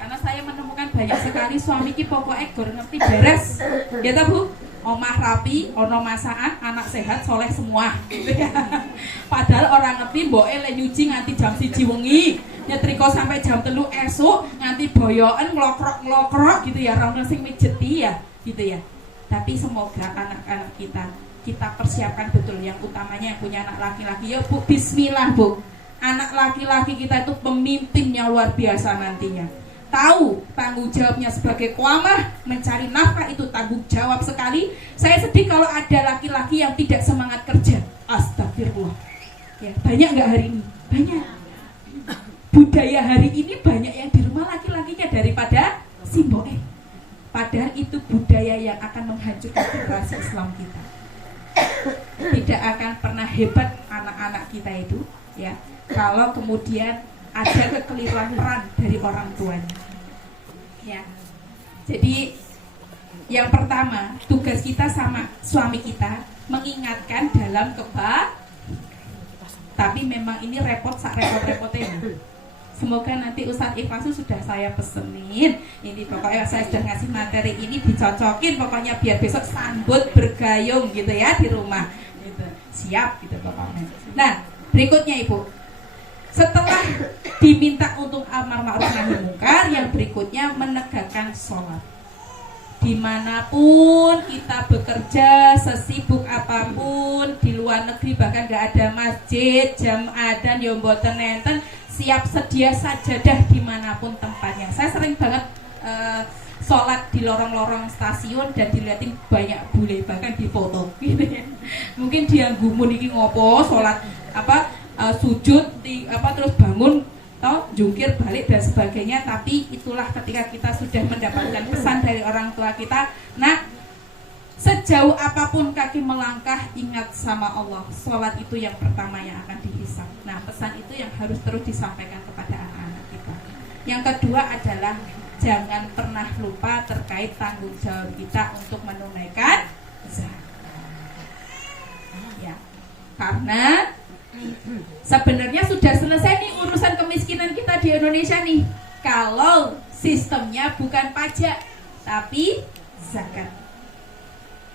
Karena saya menemukan banyak sekali suami ki pokoknya gor ngerti beres. Ya ta Bu? Omah rapi, ono masakan, anak sehat, soleh semua. Padahal orang ngerti mboke le nyuci nganti jam 1 wengi, nyetrika sampai jam 3 esuk, nganti boyoken nglokrok-nglokrok gitu ya, ora ono sing mijeti ya, gitu ya. Tapi semoga anak-anak kita persiapkan betul, yang utamanya yang punya anak laki-laki ya Bu, bismillah Bu. Anak laki-laki kita itu pemimpinnya luar biasa nantinya. Tahu tanggung jawabnya sebagai qawamah, mencari nafkah itu tanggung jawab sekali. Saya sedih kalau ada laki-laki yang tidak semangat kerja. Astagfirullah. Ya, banyak nggak hari ini? Banyak. Budaya hari ini banyak yang di rumah laki-lakinya daripada simboe. Padahal itu budaya yang akan menghancurkan generasi Islam kita. Tidak akan pernah hebat anak-anak kita itu, ya, kalau kemudian ada kekeliruan peran dari orang tuanya. Ya. Jadi yang pertama, tugas kita sama suami kita mengingatkan dalam tapi memang ini repot sak repot-repotnya. Semoga nanti Ustadz Ikhlasu sudah saya pesenin. Ini pokoknya saya sudah ngasih materi ini, dicocokin pokoknya biar besok sambut bergayung gitu ya di rumah. Gitu. Siap gitu pokoknya. Nah, berikutnya Ibu. Setelah diminta untuk amar ma'ruf nahi mungkar, yang berikutnya menegakkan sholat. Dimanapun kita bekerja, sesibuk apapun, di luar negeri bahkan gak ada masjid, jam adzan ya mboten nenten, siap sedia sajadah dimanapun tempatnya. Saya sering banget sholat di lorong-lorong stasiun dan dilihatin banyak bule, bahkan difoto gitu ya. Mungkin dia gumun iki ngopo sholat sujud terus bangun jungkir balik dan sebagainya. Tapi itulah ketika kita sudah mendapatkan pesan dari orang tua kita, nah sejauh apapun kaki melangkah, ingat sama Allah, sholat itu yang pertama yang akan dihisab. Nah pesan itu yang harus terus disampaikan kepada anak-anak kita. Yang kedua adalah jangan pernah lupa terkait tanggung jawab kita untuk menunaikan zakat. Ya, karena sebenarnya sudah selesai nih urusan kemiskinan kita di Indonesia nih, kalau sistemnya bukan pajak tapi zakat.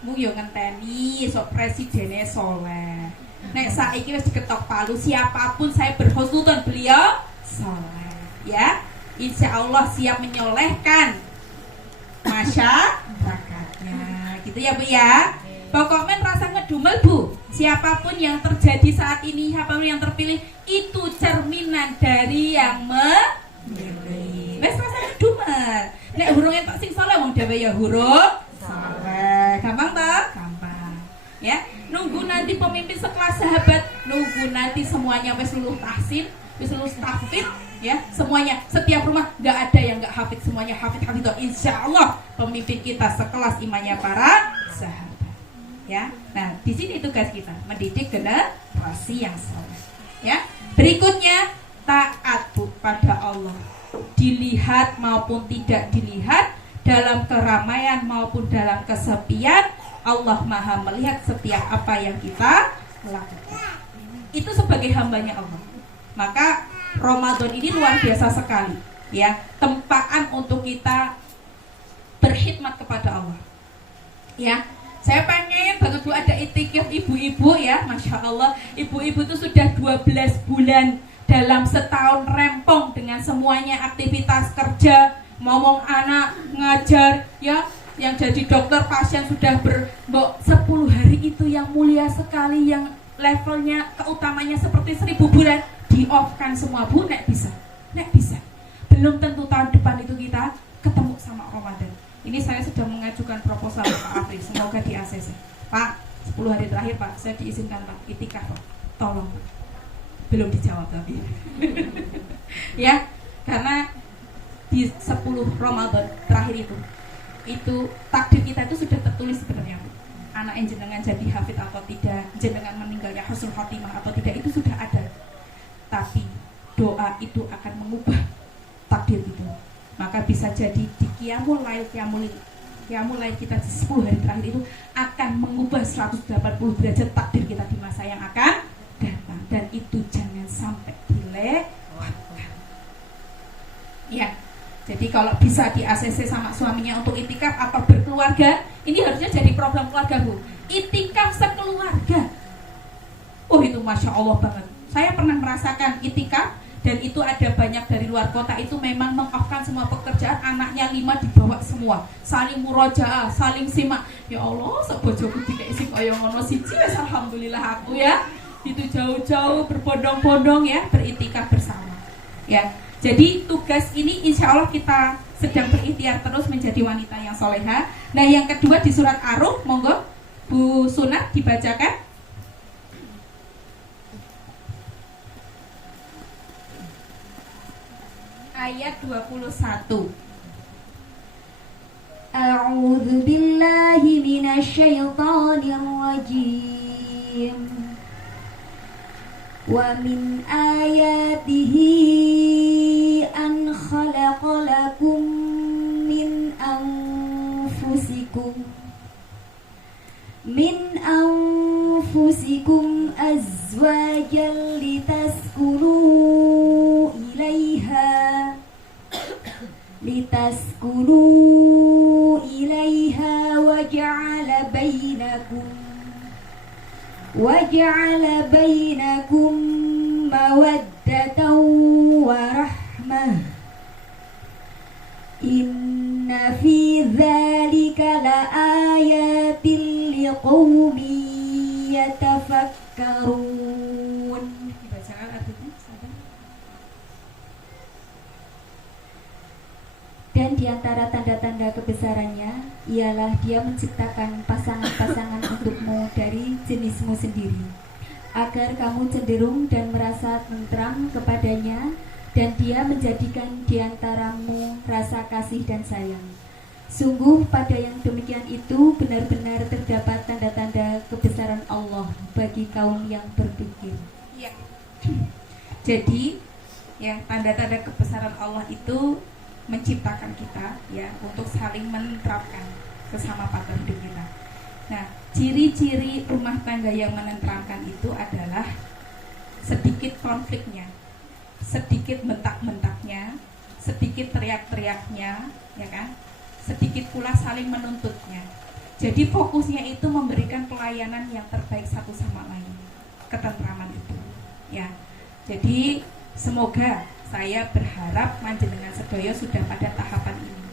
Mu yo ngenteni sok presidennya soleh. Nek saiki wis diketok palu, siapapun saya berhusnuzon beliau soleh. Ya, insya Allah siap menyolehkan masyarakatnya. Gitu ya Bu ya. Pokoknya rasa ngedumel Bu, siapapun yang terjadi saat ini, siapapun yang terpilih, itu cerminan dari yang memilih. Wes rasa ngedumel. Nek hurung entuk sing saleh wong dhewe ya hurung saleh. Gampang toh? Gampang. Ya, nunggu nanti pemimpin sekelas sahabat, nunggu nanti semuanya wes lulus tahsin, wes lulus tahfidz, ya, semuanya, setiap rumah nggak ada yang nggak hafid, semuanya hafid. Insya Allah pemimpin kita sekelas imannya para sahabat. Ya, nah di sini tugas kita mendidik generasi yang soleh. Ya, berikutnya taat Bu pada Allah, dilihat maupun tidak dilihat, dalam keramaian maupun dalam kesepian, Allah Maha melihat setiap apa yang kita lakukan. Itu sebagai hambanya Allah. Maka Ramadan ini luar biasa sekali, ya, tempaan untuk kita berkhidmat kepada Allah. Ya. Saya pengen banget Bu ada itikaf ibu-ibu ya, Masya Allah. Ibu-ibu itu sudah 12 bulan dalam setahun rempong dengan semuanya aktivitas kerja, ngomong anak, ngajar, ya. Yang jadi dokter, pasien sudah 10 hari itu yang mulia sekali, yang levelnya keutamanya seperti 1000 bulan, di-off-kan semua Bu, nek bisa. Belum tentu tahun depan itu kita ketemu sama Ramadan. Ini saya sudah mengajukan proposal Pak Afri, semoga di ACC. Pak, 10 hari terakhir Pak, saya diizinkan Pak, itikaf Pak, tolong. Belum dijawab tapi. Ya, karena di 10 Ramadan terakhir itu takdir kita itu sudah tertulis sebenarnya. Anak yang jenengan jadi hafid atau tidak, jenengan meninggalnya husnul khotimah atau tidak, itu sudah ada. Tapi doa itu akan mengubah takdir itu. Maka bisa jadi di qiyamul lail kita di 10 hari terakhir itu akan mengubah 180 derajat takdir kita di masa yang akan datang. Dan itu jangan sampai dilewatkan. Ya, jadi kalau bisa di ACC sama suaminya untuk itikaf atau berkeluarga, ini harusnya jadi program keluarga Bu. Itikaf sekeluarga. Oh itu Masya Allah banget. Saya pernah merasakan itikaf, dan itu ada banyak dari luar kota, itu memang meng-off-kan semua pekerjaan, anaknya 5 dibawa semua, saling murojaah, saling simak. Ya Allah, sok bojoku dikek sing kaya ngono siji wis alhamdulillah aku ya. Itu jauh-jauh berbondong-bondong ya, beritikaf bersama. Ya. Jadi tugas ini insya Allah kita sedang berikhtiar terus menjadi wanita yang soleha. Nah yang kedua di surat Ar-Rum, monggo Bu Sunat dibacakan. Ayat 21. A'udzu billahi minasyaitonir rajim. Wa min ayatihi an khalaqa lakum min anfusikum azwajan litaskunu ilaiha waja'ala bainakum mawaddatan wa dzalika laayatil liqaumin yatafakkarun. Dibacakan artinya, sahabat. Dan di antara tanda-tanda kebesarannya ialah Dia menciptakan pasangan-pasangan untukmu dari jenismu sendiri, agar kamu cenderung dan merasa tentram kepadanya, dan Dia menjadikan di antaramu rasa kasih dan sayang. Sungguh pada yang demikian itu benar-benar terdapat tanda-tanda kebesaran Allah bagi kaum yang berpikir. Ya. Jadi, ya, tanda-tanda kebesaran Allah itu menciptakan kita, ya, untuk saling menenteramkan sesama partner hidup kita. Nah, ciri-ciri rumah tangga yang menenteramkan itu adalah sedikit konfliknya, sedikit bentak-bentaknya, sedikit teriak-teriaknya, ya kan? Sedikit pula saling menuntutnya. Jadi fokusnya itu memberikan pelayanan yang terbaik satu sama lain, ketentraman itu, ya. Jadi semoga saya berharap panjenengan sedaya sudah pada tahapan ini,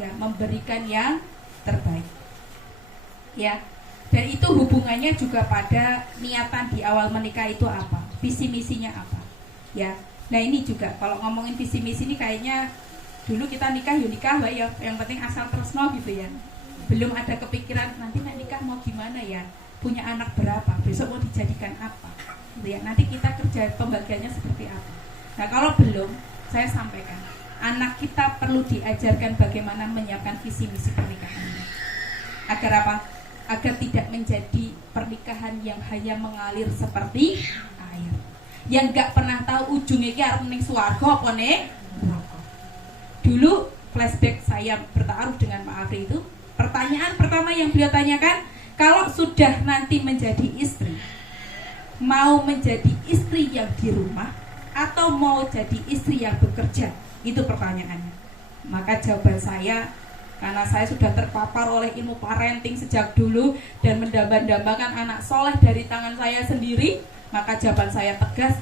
ya, memberikan yang terbaik, ya. Dan itu hubungannya juga pada niatan di awal menikah itu apa, visi misinya apa, ya. Nah ini juga kalau ngomongin visi misi ini kayaknya dulu kita nikah ya nikah lah ya, yang penting asal tresno gitu ya. Belum ada kepikiran nanti nikah mau gimana ya, punya anak berapa, besok mau dijadikan apa, gitu ya. Nanti kita kerja pembagiannya seperti apa. Nah kalau belum, saya sampaikan, anak kita perlu diajarkan bagaimana menyiapkan visi misi pernikahan ini. Agar apa? Agar tidak menjadi pernikahan yang hanya mengalir seperti air, yang gak pernah tahu ujungnya ki arep ning swarga apa ning neraka. Dulu flashback saya bertaruh dengan Pak Afri itu, pertanyaan pertama yang beliau tanyakan, kalau sudah nanti menjadi istri, mau menjadi istri yang di rumah atau mau jadi istri yang bekerja? Itu pertanyaannya. Maka jawaban saya, karena saya sudah terpapar oleh ilmu parenting sejak dulu dan mendamba-dambakan anak soleh dari tangan saya sendiri, maka jawaban saya tegas,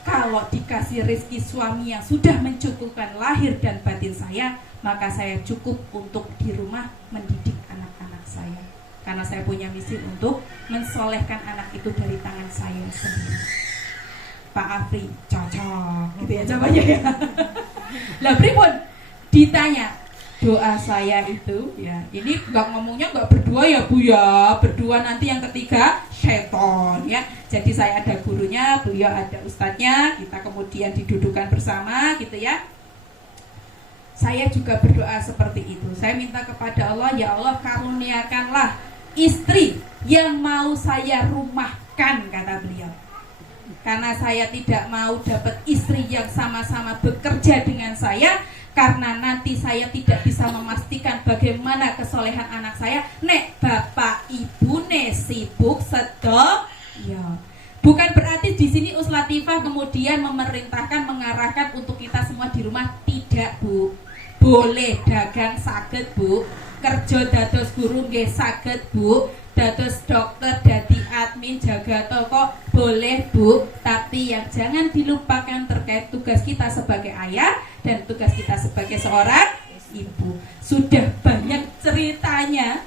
kalau dikasih rezeki suami yang sudah mencukupkan lahir dan batin saya, maka saya cukup untuk di rumah mendidik anak-anak saya, karena saya punya misi untuk mensolehkan anak itu dari tangan saya sendiri. Pak Afri cocok gitu ya jawabannya ya. Lah pripun ditanya doa saya itu, ya ini nggak ngomongnya nggak berdua ya Bu ya, berdua nanti yang ketiga seton ya. Jadi saya ada gurunya, beliau ada ustadznya, kita kemudian didudukan bersama gitu ya. Saya juga berdoa seperti itu. Saya minta kepada Allah, ya Allah karuniakanlah istri yang mau saya rumahkan, kata beliau. Karena saya tidak mau dapat istri yang sama-sama bekerja dengan saya, karena nanti saya tidak bisa memastikan bagaimana kesolehan anak saya. Nek bapak ibu ne sibuk sedok, ya. Bukan berarti di sini Uslatifah kemudian memerintahkan, mengarahkan untuk kita semua di rumah, tidak Bu. Boleh dagang saged Bu, kerja dados guru nggih saged Bu, dados dokter, dadi admin, jaga toko boleh Bu, tapi yang jangan dilupakan terkait tugas kita sebagai ayah dan tugas kita sebagai seorang ibu. Sudah banyak ceritanya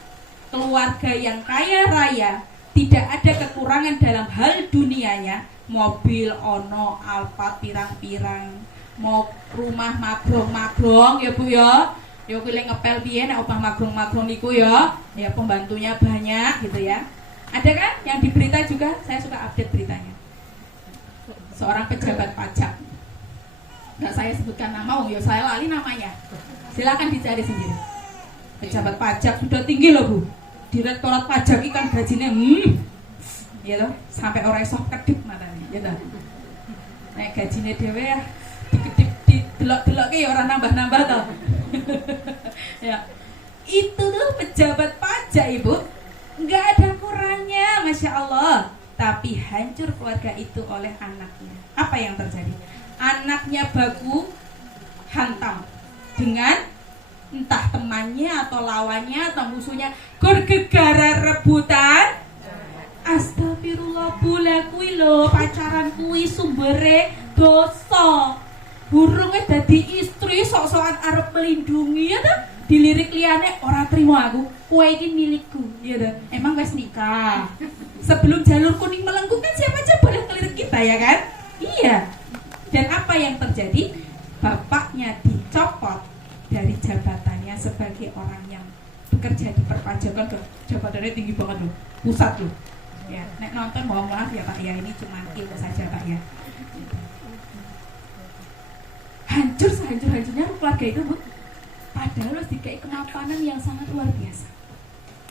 keluarga yang kaya raya, tidak ada kekurangan dalam hal dunianya, mobil ono, Alphard pirang-pirang, mau rumah magrong-magrong ya Bu ya. Ya kuwi ngepel piye nek opah magrong-magrong niku ya pembantunya banyak gitu ya. Ada kan yang di berita juga, saya suka update beritanya. Seorang pejabat pajak. Enggak saya sebutkan nama, ya saya lali namanya. Silakan dicari sendiri. Pejabat pajak sudah tinggi loh Bu. Direktorat pajak ikan gajinya ya loh, sampai orang iso kedip matanya, ya toh. Nek gajine dhewe ya dikedip didelok-delokke ya ora nambah-nambah toh. Ya, itu tuh pejabat pajak Ibu, nggak ada kurangnya, Masya Allah. Tapi hancur keluarga itu oleh anaknya. Apa yang terjadi? Anaknya baku hantam dengan entah temannya atau lawannya atau musuhnya, gegara rebutan. Astagfirullah, bula kuwi lho, pacaran kuwi sumbere dosa. Burungnya dadi istri sok-sokan arep melindungi ya tuh, dilirik liyane ora trimo aku, kowe iki milikku. Ya udah, emang wis nikah. Sebelum jalur kuning melengkung kan siapa aja boleh ngelirik kita ya kan? Iya. Dan apa yang terjadi? Bapaknya dicopot dari jabatannya sebagai orang yang bekerja di perpajakan. Jabatannya tinggi banget loh, pusat loh. Ya, nek nonton mohon maaf ya Pak ya, ini cuma ilmu saja Pak ya. Hancur sehancur-hancurnya keluarga itu Bu. Padahal harus dikai kemapanan yang sangat luar biasa.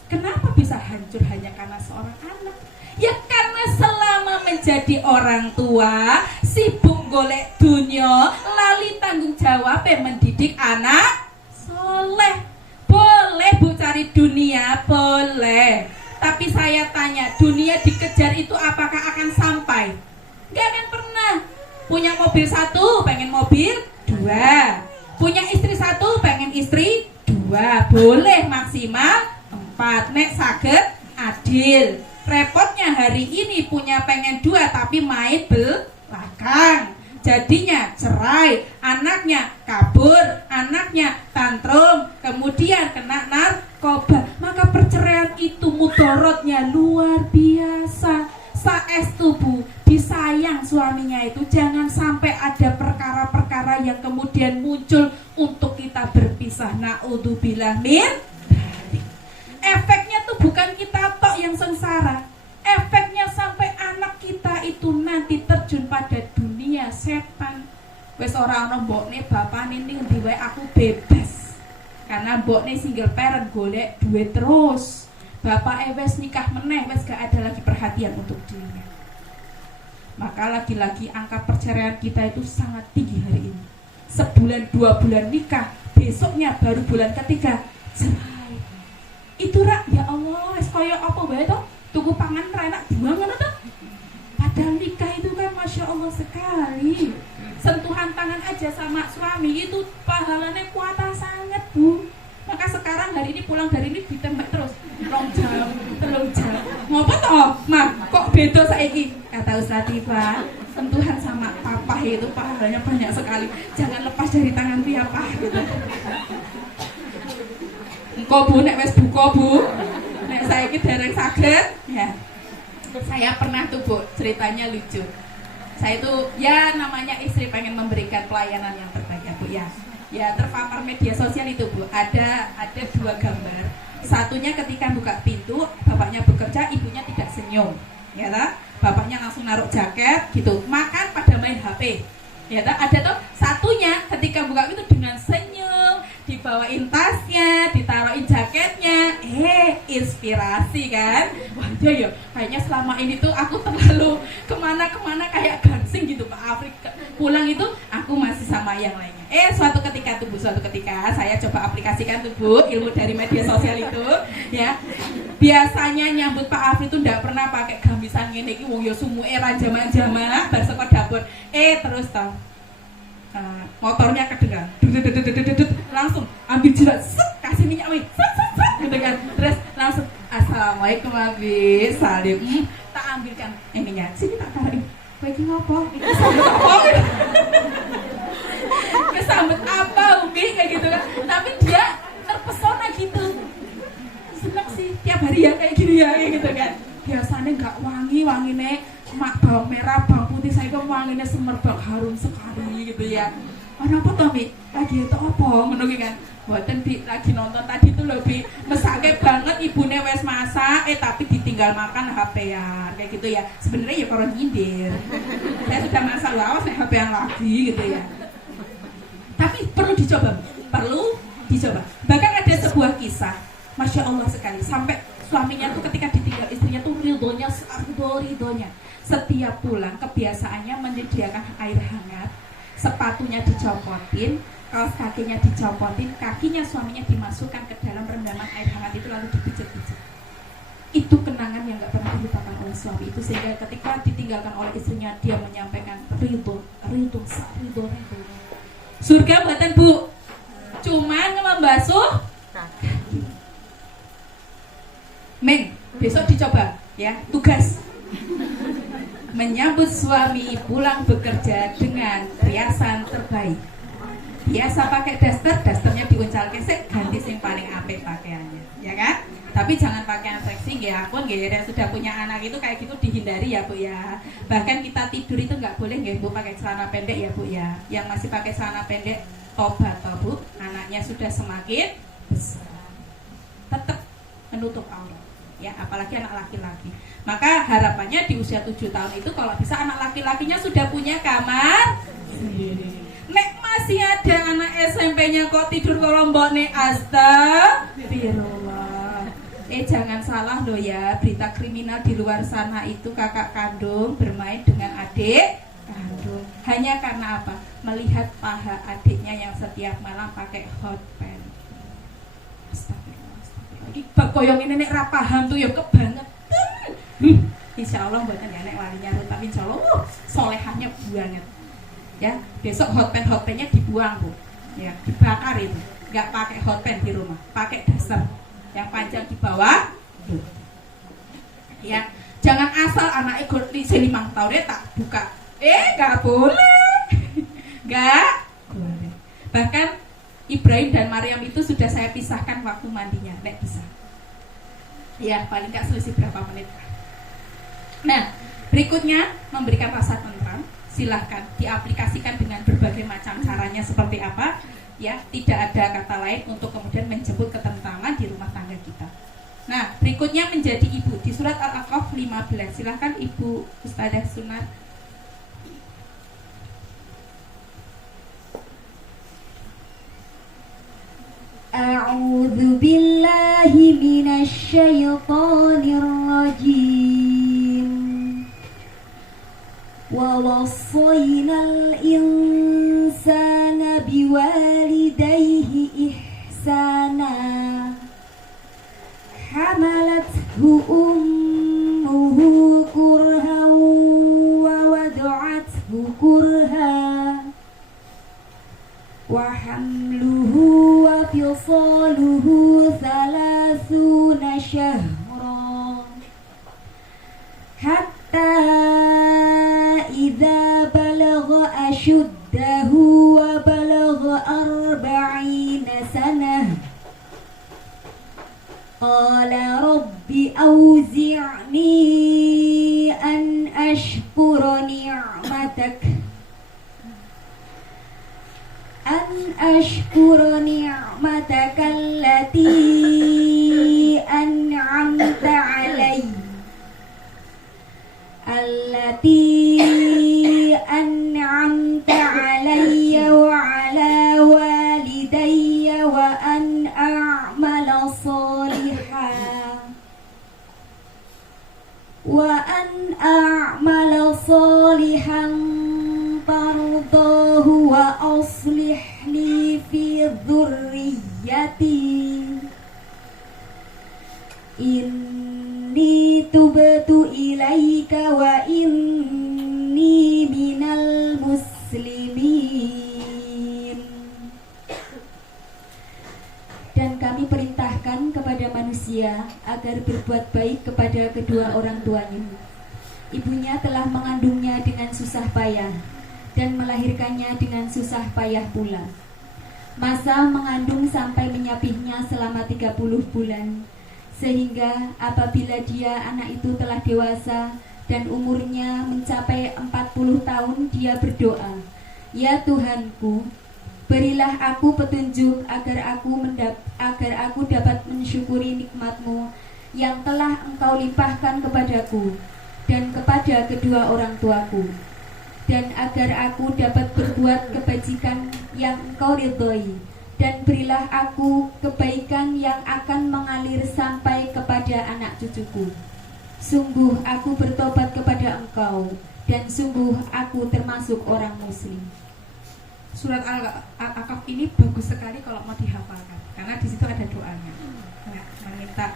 Kenapa bisa hancur hanya karena seorang anak? Ya karena selama menjadi orang tua sibuk golek dunia, lali tanggung jawab mendidik anak soleh. Boleh Bu cari dunia, boleh. Tapi saya tanya, dunia dikejar itu apakah akan sampai? Gak akan pernah. Punya mobil satu, pengen mobil dua. Punya istri satu, pengen istri dua. Boleh maksimal 4. Nek saged adil. Repotnya hari ini punya pengen 2 tapi main belakang. Jadinya cerai, anaknya kabur, anaknya tantrum, kemudian kena narkoba. Maka perceraian itu mudorotnya luar biasa. Saestu Bu, disayang suaminya itu jangan sampai ada perkara-perkara yang kemudian muncul untuk kita berpisah. Naudzubillah min dzalik. Efeknya tuh bukan kita tok yang sengsara. Efeknya sampai anak kita itu nanti terjun pada dunia setan. Wes ora ana mbokne bapane ning ndi wae aku bebas. Karena mbokne single parent golek duit terus. Bapak wes nikah meneh, wes gak ada lagi perhatian untuk dirinya. Maka lagi-lagi angka perceraian kita itu sangat tinggi hari ini. Sebulan 2 bulan nikah, besoknya baru bulan ketiga cerai. Itu rak, ya Allah, wes koyo apa wae to? Tuku pangan ra enak buang ngono to. Padahal nikah itu kan Masya Allah sekali. Sentuhan tangan aja sama suami itu pahalanya kuat sangat Bu. Maka sekarang hari ini pulang dari ini ditembak terus 2 jam, 3 jam. Ngopo toh? Mah, kok beda saiki? Kata Ustaz Tifa, sentuhan sama papa itu pahalanya banyak sekali. Jangan lepas dari tangan papa gitu. Engko Bu nek wis buka Bu. Nek saiki dereng saged ya. Saya pernah tuh Bu, ceritanya lucu. Saya tuh ya namanya istri pengen memberikan pelayanan yang terbaik ya Bu ya. Ya terpapar media sosial itu Bu, ada 2 gambar. Satunya ketika buka pintu, bapaknya bekerja, ibunya tidak senyum, ya tak? Bapaknya langsung naruh jaket, gitu. Makan pada main HP, ya tak? Ada tuh satunya ketika buka pintu dengan senyum, dibawain tasnya, ditaruhin jaketnya, inspirasi kan? Wah dia ya, kayaknya selama ini tuh aku terlalu kemana-kemana kayak gansing gitu Pak Afrika. Pulang itu aku masih sama yang lainnya. Suatu ketika saya coba aplikasikan tuh Bu, ilmu dari media sosial itu ya. Biasanya nyambut Pak Afri itu ndak pernah pakai gamisan ngene iki wong ya sumuke ra jaman-jaman bar saka dapur. Terus toh motornya kedengar. Langsung ambil jerat, kasih minyak wih. Gitu kan. Terus langsung assalamualaikum Abi, salim. Tak ambilkan ininya. Sini tak taruhin. Kowe iki ngopo? Kesambet apa Umi kayak gitu kan. Tapi dia terpesona gitu. Seneng sih tiap hari ya kayak gini ya kayak gitu kan. Biasanya nggak wangi-wangine mak bawang merah, bawang putih, saya kok wanginya semerbak harum sekali gitu ya. Apa toh Mi? Lagi itu apa? Ngono kan. Buatan lagi nonton tadi tuh lebih mesake banget ibune wes masak tapi ditinggal makan HP-an kayak gitu ya. Sebenarnya ya kalau nyindir. Saya sudah masak lawas nih HP-an lagi gitu ya. Tapi perlu dicoba. Bahkan ada sebuah kisah, Masya Allah sekali. Sampai suaminya tuh ketika ditinggal istrinya tuh ridhonya. Setiap pulang kebiasaannya menyediakan air hangat, sepatunya dicopotin, kaos kakinya dicopotin, kakinya suaminya dimasukkan ke dalam rendaman air hangat itu lalu dipijit-pijit. Itu kenangan yang gak pernah dilupakan oleh suami itu, sehingga ketika ditinggalkan oleh istrinya dia menyampaikan ridho. Surga buatan Bu, cuman membasuh kaki. Men, besok dicoba ya, tugas menyambut suami pulang bekerja dengan riasan terbaik. biasa pakai dasternya diuncal kesek, ganti sing paling apik pakaiannya, ya kan? Tapi jangan pakaian seksi, ya ampun, yang sudah punya anak itu kayak gitu dihindari ya Bu ya. Bahkan kita tidur itu nggak boleh ya Bu pakai celana pendek ya Bu ya. Yang masih pakai celana pendek tobat toh Bu, anaknya sudah semakin besar, tetap menutup aurat ya, apalagi anak laki-laki. Maka harapannya di usia 7 tahun itu kalau bisa anak laki-lakinya sudah punya kamar sendiri. Nek masih ada anak SMP-nya kok tidur kelompok nih, astagfirullah. Jangan salah loh ya, berita kriminal di luar sana itu kakak kandung bermain dengan adik kandung. Hanya karena apa? Melihat paha adiknya yang setiap malam pakai hot pants. Astagfirullah. Lagi bakoyong ini nek ra paham tuh ya kebangetan. Insya Allah buatan ya nek walinya tapi insya Allah solehannya banget. Ya, besok hot pants-nya dibuang Bu. Ya, dibakar itu. Enggak pakai hot pants di rumah, pakai daster yang panjang di bawah. Ya, jangan asal anak ikut di 5 tahun tak buka. Enggak boleh. Enggak boleh. Bahkan Ibrahim dan Maryam itu sudah saya pisahkan waktu mandinya, nek bisa. Ya, paling enggak selisih berapa menit. Nah, berikutnya memberikan rasa tentram. Silahkan diaplikasikan dengan berbagai macam caranya seperti apa. Ya, tidak ada kata lain untuk kemudian menjemput ketentraman di rumah tangga kita. Nah, berikutnya menjadi ibu di surat Al-A'raf 15. Silahkan Ibu Ustadzah Sunar. A'udzu billahi minasy syaithanir rajim. Wa wasaynal insana biwalidayhi ihsana. Hamalathu ummuhu kurhan wa wada'athu kurhan. Wa hamluhu wa fisaluhu 30 syahran. Hatta idza balagha ashuddahu wa balagha 40 sanah. Qala rabbi awzi'ni an ashkura ni'mataka allati an'amta alayya wa ala walidayya wa an a'mala salihan tardahu wa aslih li fi dhurriyyati inni tubtu ilaika wa inni minal muslimin. Dan kami perintahkan kepada manusia agar berbuat baik kepada kedua orang tuanya. Ibunya telah mengandungnya dengan susah payah dan melahirkannya dengan susah payah pula. Masa mengandung sampai menyapihnya selama 30 bulan, sehingga apabila anak itu telah dewasa dan umurnya mencapai 40 tahun, dia berdoa, "Ya Tuhanku, berilah aku petunjuk agar aku dapat mensyukuri nikmat-Mu yang telah Engkau limpahkan kepadaku dan kepada kedua orang tuaku, dan agar aku dapat berbuat kebajikan yang Engkau ridhoi, dan berilah aku kebaikan yang akan mengalir sampai kepada anak cucuku. Sungguh aku bertobat kepada Engkau, dan sungguh aku termasuk orang muslim." Surat Al-A'raf ini bagus sekali kalau mau dihafalkan, karena di situ ada doanya, meminta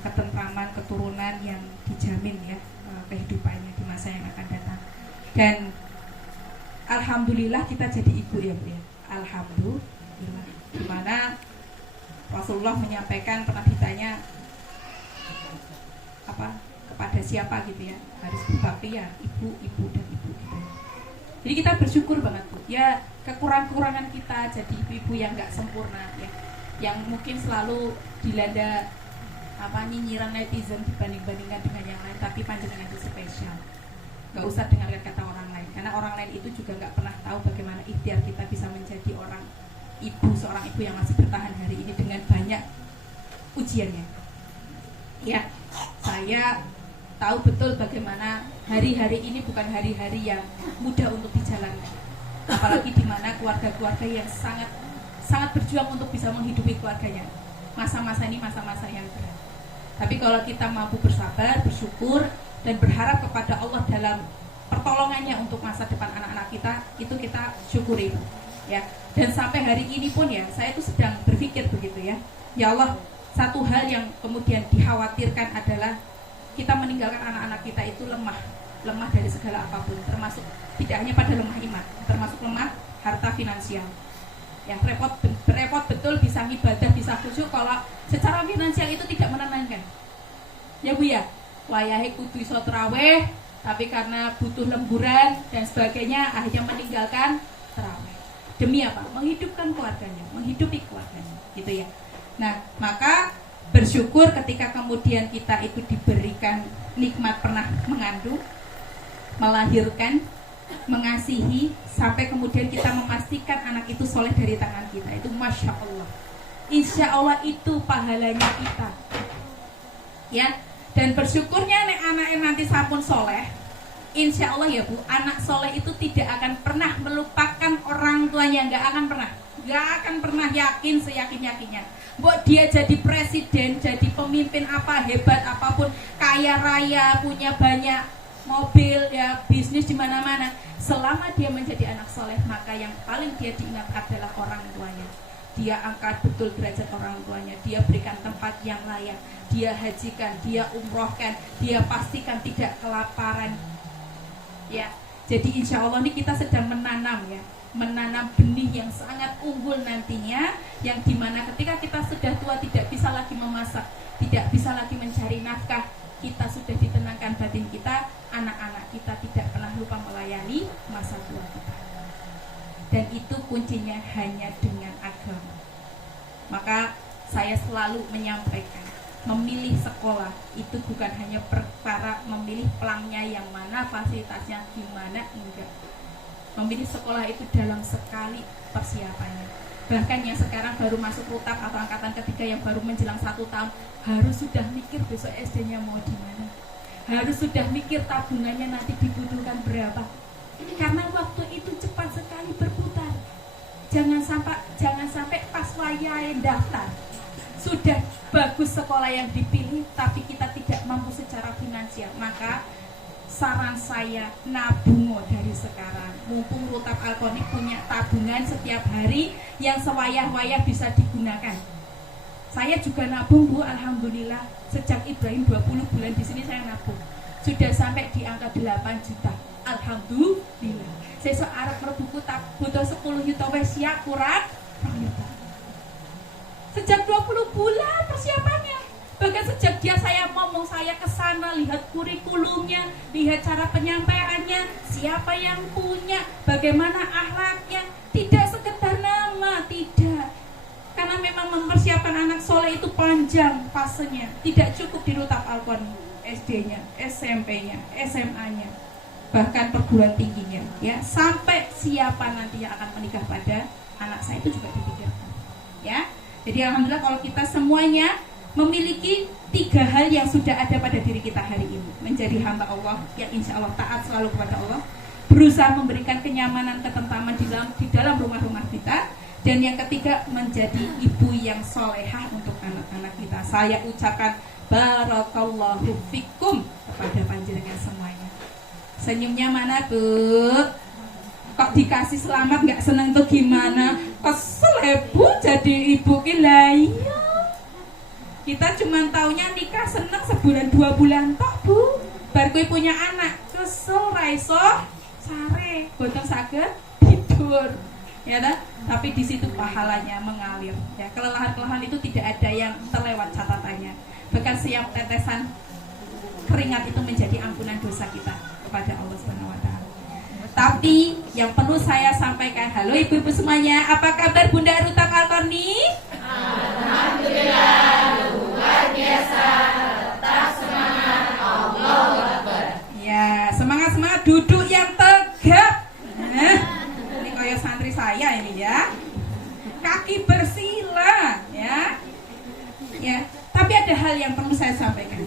ketentraman keturunan yang dijamin ya, kehidupannya di masa yang akan datang. Dan alhamdulillah kita jadi ibu ya Bu ya. Alhamdulillah. Dimana Rasulullah menyampaikan, pernah ditanya apa kepada siapa gitu ya, harus berbakti ya ibu dan ibu gitu. Jadi kita bersyukur banget Bu. Ya kekurangan kita jadi ibu yang nggak sempurna ya, yang mungkin selalu dilanda nyinyiran netizen dibanding-bandingkan dengan yang lain, tapi panjenengan itu spesial. Nggak usah dengarkan kata orang lain, karena orang lain itu juga nggak pernah tahu bagaimana ikhtiar kita bisa menjadi seorang ibu yang masih bertahan hari ini dengan banyak ujiannya. Ya, saya tahu betul bagaimana hari-hari ini bukan hari-hari yang mudah untuk dijalankan, apalagi di mana keluarga-keluarga yang sangat berjuang untuk bisa menghidupi keluarganya. Masa-masa ini masa-masa yang berat. Tapi kalau kita mampu bersabar, bersyukur, dan berharap kepada Allah dalam pertolongannya untuk masa depan anak-anak kita, itu kita syukuri ya. Dan sampai hari ini pun ya, saya itu sedang berpikir begitu ya. Ya Allah, satu hal yang kemudian dikhawatirkan adalah kita meninggalkan anak-anak kita itu lemah dari segala apapun, termasuk tidak hanya pada lemah iman, termasuk lemah harta finansial. Ya, repot betul bisa ibadah, bisa khusyuk kalau secara finansial itu tidak menenangkan. Ya Bu ya, wayahe kudu iso tarawih, tapi karena butuh lemburan dan sebagainya akhirnya meninggalkan tarawih. Demi apa? Menghidupkan keluarganya, menghidupi keluarganya, gitu ya. Nah, maka bersyukur ketika kemudian kita itu diberikan nikmat pernah mengandung, melahirkan, mengasihi, sampai kemudian kita memastikan anak itu soleh dari tangan kita. Itu Masya Allah, Insya Allah itu pahalanya kita ya. Dan bersyukurnya nek anak yang nanti sampun soleh, Insya Allah ya Bu, anak soleh itu tidak akan pernah melupakan orang tuanya. Gak akan pernah, yakin seyakin-yakinnya. Mbok dia jadi presiden, jadi pemimpin apa, hebat apapun, kaya raya, punya banyak mobil ya, bisnis di mana-mana, selama dia menjadi anak soleh, maka yang paling dia diingat adalah orang tuanya. Dia angkat betul derajat orang tuanya, dia berikan tempat yang layak, dia hajikan, dia umrohkan, dia pastikan tidak kelaparan ya. Jadi insya Allah ini kita sedang menanam benih yang sangat unggul nantinya, yang dimana ketika kita sudah tua tidak bisa lagi memasak, tidak bisa lagi mencari nafkah, kita sudah ditenangkan batin kita, anak-anak kita tidak pernah lupa melayani masa tua kita. Dan itu kuncinya hanya dengan agama. Maka saya selalu menyampaikan, memilih sekolah itu bukan hanya perkara memilih pelangnya yang mana, fasilitasnya gimana, enggak. Memilih sekolah itu dalam sekali persiapannya. Bahkan yang sekarang baru masuk rutab atau angkatan ketiga yang baru menjelang 1 tahun, harus sudah mikir besok SD-nya mau di mana, harus sudah mikir tabungannya nanti dibutuhkan berapa, karena waktu itu cepat sekali berputar. Jangan sampai pas wayahe daftar sudah bagus sekolah yang dipilih, tapi kita tidak mampu secara finansial. Maka saran saya, nabung dari sekarang. Mumpung Rutab Al-Qoni punya tabungan setiap hari yang sewayah-wayah bisa digunakan. Saya juga nabung Bu, alhamdulillah. Sejak Ibrahim 20 bulan di sini saya nabung. Sudah sampai di angka 8 juta. Alhamdulillah. Sesuk arep mlebu tak butuh 10 juta wis siap kurang. Sejak 20 bulan persiapannya. Bahkan sejak saya ngomong, saya kesana lihat kurikulumnya, lihat cara penyampaiannya, siapa yang punya, bagaimana akhlaknya. Tidak sekedar nama, tidak. Karena memang mempersiapkan anak soleh itu panjang fasenya. Tidak cukup di Rutab Al-Qoni, SD-nya, SMP-nya, SMA-nya, bahkan perguruan tingginya, ya, sampai siapa nanti yang akan menikah pada anak saya itu juga dipikirkan, ya. Jadi alhamdulillah kalau kita semuanya memiliki 3 hal yang sudah ada pada diri kita hari ini, menjadi hamba Allah yang insya Allah taat selalu kepada Allah, berusaha memberikan kenyamanan, ketentraman di dalam rumah-rumah kita, dan yang ketiga menjadi ibu yang solehah untuk anak-anak kita. Saya ucapkan barakallahu fikum kepada panjenengan semuanya. Senyumnya mana Bu? Kok dikasih selamat nggak seneng tuh gimana? Kesel Bu jadi ibu lah. Iya. Kita cuma taunya nikah seneng sebulan 2 bulan toh Bu. Bar kowe punya anak, kesel raiso sare, boten saged tidur. Ya dah, tapi di situ pahalanya mengalir. Ya, kelelahan-kelelahan itu tidak ada yang terlewat catatannya. Bahkan setiap tetesan keringat itu menjadi ampunan dosa kita kepada Allah Subhanahu wa taala. Tapi yang perlu saya sampaikan. Halo ibu-ibu semuanya, apa kabar Bunda Ruta Falconi? Alhamdulillah, luar biasa. Tetap semangat, Allahu Akbar. Ya, semangat-semangat, duduk yang tegap. Ini kayak santri saya ini ya. Kaki bersila ya. Ya, tapi ada hal yang perlu saya sampaikan.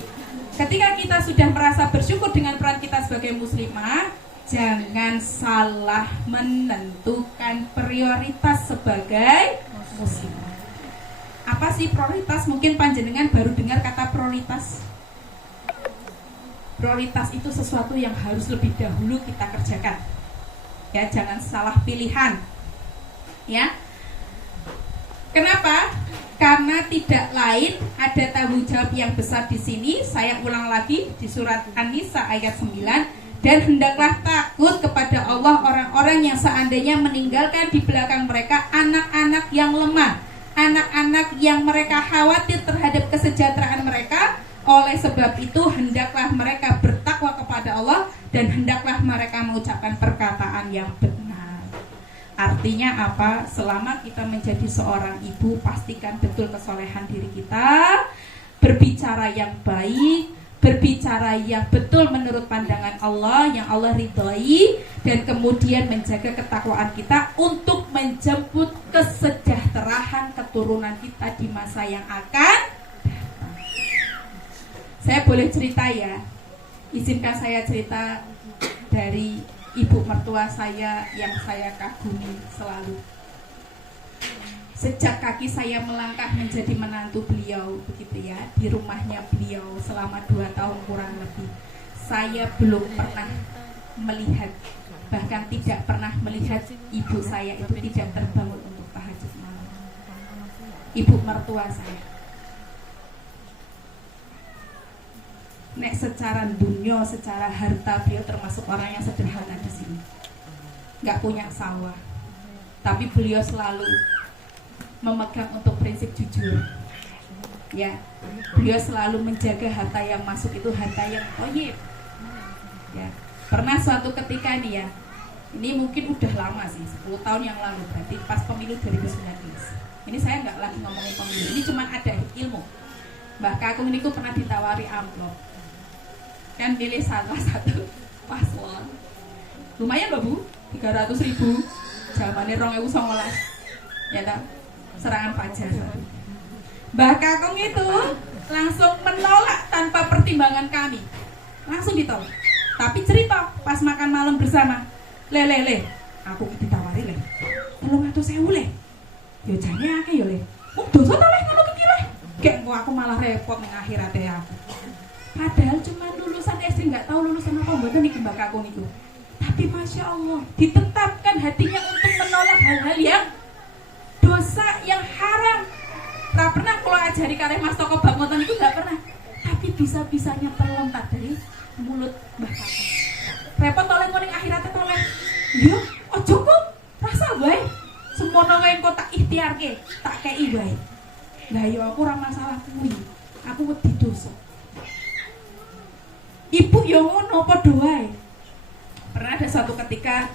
Ketika kita sudah merasa bersyukur dengan peran kita sebagai muslimah, jangan salah menentukan prioritas sebagai muslimah. Apa sih prioritas? Mungkin panjenengan baru dengar kata prioritas. Prioritas itu sesuatu yang harus lebih dahulu kita kerjakan. Ya, jangan salah pilihan. Ya. Kenapa? Karena tidak lain ada tanggung jawab yang besar di sini. Saya ulang lagi di surat An-Nisa ayat 9. Dan hendaklah takut kepada Allah orang-orang yang seandainya meninggalkan di belakang mereka anak-anak yang lemah, anak-anak yang mereka khawatir terhadap kesejahteraan mereka. Oleh sebab itu hendaklah mereka bertakwa kepada Allah dan hendaklah mereka mengucapkan perkataan yang benar. Artinya apa? Selama kita menjadi seorang ibu, pastikan betul kesolehan diri kita, berbicara yang baik, berbicara yang betul menurut pandangan Allah, yang Allah ridhoi, dan kemudian menjaga ketakwaan kita untuk menjemput kesejahteraan keturunan kita di masa yang akan datang. Saya boleh cerita ya, izinkan saya cerita dari ibu mertua saya yang saya kagumi selalu. Sejak kaki saya melangkah menjadi menantu beliau, begitu ya, di rumahnya beliau selama 2 tahun kurang lebih, saya belum pernah melihat, bahkan tidak pernah melihat ibu saya itu tidak terbangun untuk tahajud malam. Ibu mertua saya, nek secara dunia, secara harta beliau termasuk orang yang sederhana di sini, nggak punya sawah, tapi beliau selalu memegang untuk prinsip jujur. Ya, beliau selalu menjaga harta yang masuk itu harta yang thayyib. Ya, pernah suatu ketika nih ya, ini mungkin udah lama sih, 10 tahun yang lalu, berarti pas pemilu 2019. Ini saya nggak lagi ngomongin pemilu, ini cuma ada ilmu. Mbak Kakung ini pernah ditawari amplop, kan pilih salah satu paslon. Lumayan loh Bu, 300.000, zamannya 2019. Ya tak? Serangan fajar. Mbah Kakung itu langsung menolak tanpa pertimbangan kami, langsung ditolak. Tapi cerita pas makan malam bersama, le, aku ditawari le, 300.000 le, yo jane akeh yo le, dosa ta le ngono iki le, gek aku malah repot ning akhirat aku. Padahal cuma lulusan SD, nggak tahu lulusan apa mboten iki Mbah Kakung itu. Tapi Masya Allah, ditetapkan hatinya untuk menolak hal-hal yang dosa, yang haram. Tak pernah kalau ajari kareh Mas Toko Bangotan itu gak pernah. Tapi bisa-bisanya terlontar dari mulut Mbah Kakung. Repot oleh ngoning akhiratnya toleh. Yo, ojo kok rasa wae. Semono wae engko tak ikhtiarke, tak kei wae. Lah yo aku ora masalah kuwi. Aku wedi dosa. Ibu yo ngono padha wae. Pernah ada suatu ketika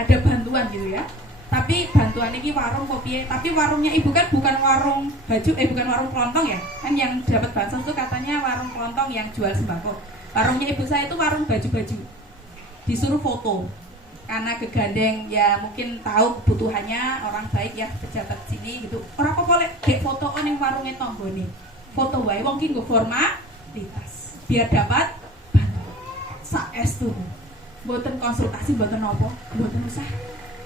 ada bantuan gitu ya. Tapi bantuan ini warung kopi, tapi warungnya ibu kan bukan warung baju, bukan warung kelontong ya. Kan yang dapat bansos itu katanya warung kelontong yang jual sembako. Warungnya ibu saya itu warung baju-baju. Disuruh foto karena kegandeng, ya mungkin tahu kebutuhannya orang baik ya, pejabat sini gitu. Orang kok boleh gek foto ning warungnya tonggone. Foto wae wong ki nggo formalitas biar dapat bantuan. Saestu. Mboten konsultasi, mboten nopo, mboten usah.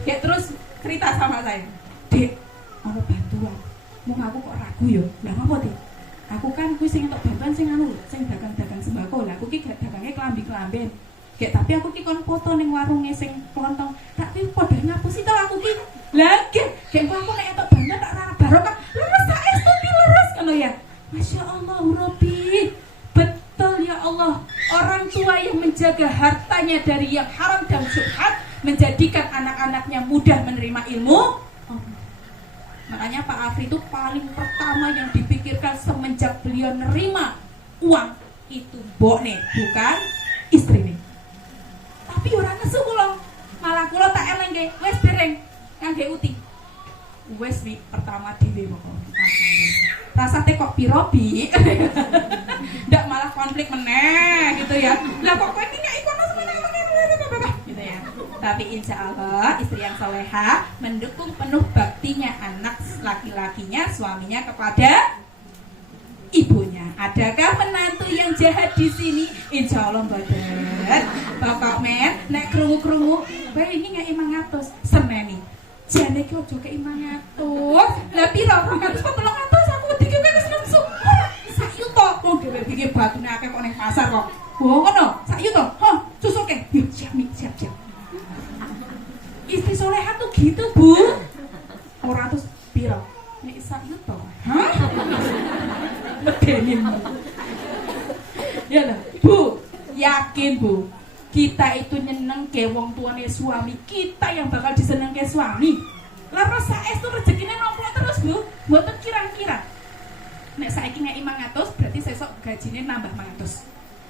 Kayak terus cerita sama saya, Dek, ono bantuan. Mau aku kok ragu yo. Lah ngopo, Dek? Aku kan kuwi sing entuk bantuan sing anu, sing dagang-dagang sembako. Lah aku ki gak dagange klambi-klamben. Kayak tapi aku ki kon foto ning warunge sing kelontong. Tapi padha ngapusi to aku ki. Lah kayak aku nek entuk bantuan tak ora barokah. Leres saestu ki leres ngono ya. Masya Allah, Rabbi. Betul ya Allah. Orang tua yang menjaga hartanya dari yang haram dan syubhat menjadikan anak-anaknya mudah menerima ilmu. Makanya Pak Afri itu paling pertama yang dipikirkan semenjak beliau nerima uang itu mbokne, bukan istri nih. Tapi orang nesu kula, malah kula tak eleng wes wi pertama dhewe pokok. Rasane kok piro bi? Ndak malah konflik meneh gitu ya. Lah kok kowe iki nyai kono gitu ya. Tapi insya Allah istri yang soleha mendukung penuh baktinya anak laki-lakinya, suaminya kepada ibunya. Adakah menantu yang jahat di sini? Insya Allah mboten. Pokok men nek krungu-krungu, kowe ini ngeki 500 seneni. Jane iki aja kei 500. Lah piro? 200 apa 300? Aku wedi kowe wis nafsu. Sak yuto wong dhewe iki batune akeh kok ning pasar kok. Oh ngono, sak yuto. Hah, susuke. Yo siap. Istri soleha tuh gitu, Bu. Ora terus piro? Nek sak yuto. Hah? Medeni. Ya lah, Bu. Yakin, Bu. Kita itu nyeneng ke wong tuane suami, kita yang bakal diseneng ke suami. Lah saestu rezekine nomplok terus, Bu. Mboten kira-kira. Nek saiki ngeki 500, berarti sesuk gajine nambah 500.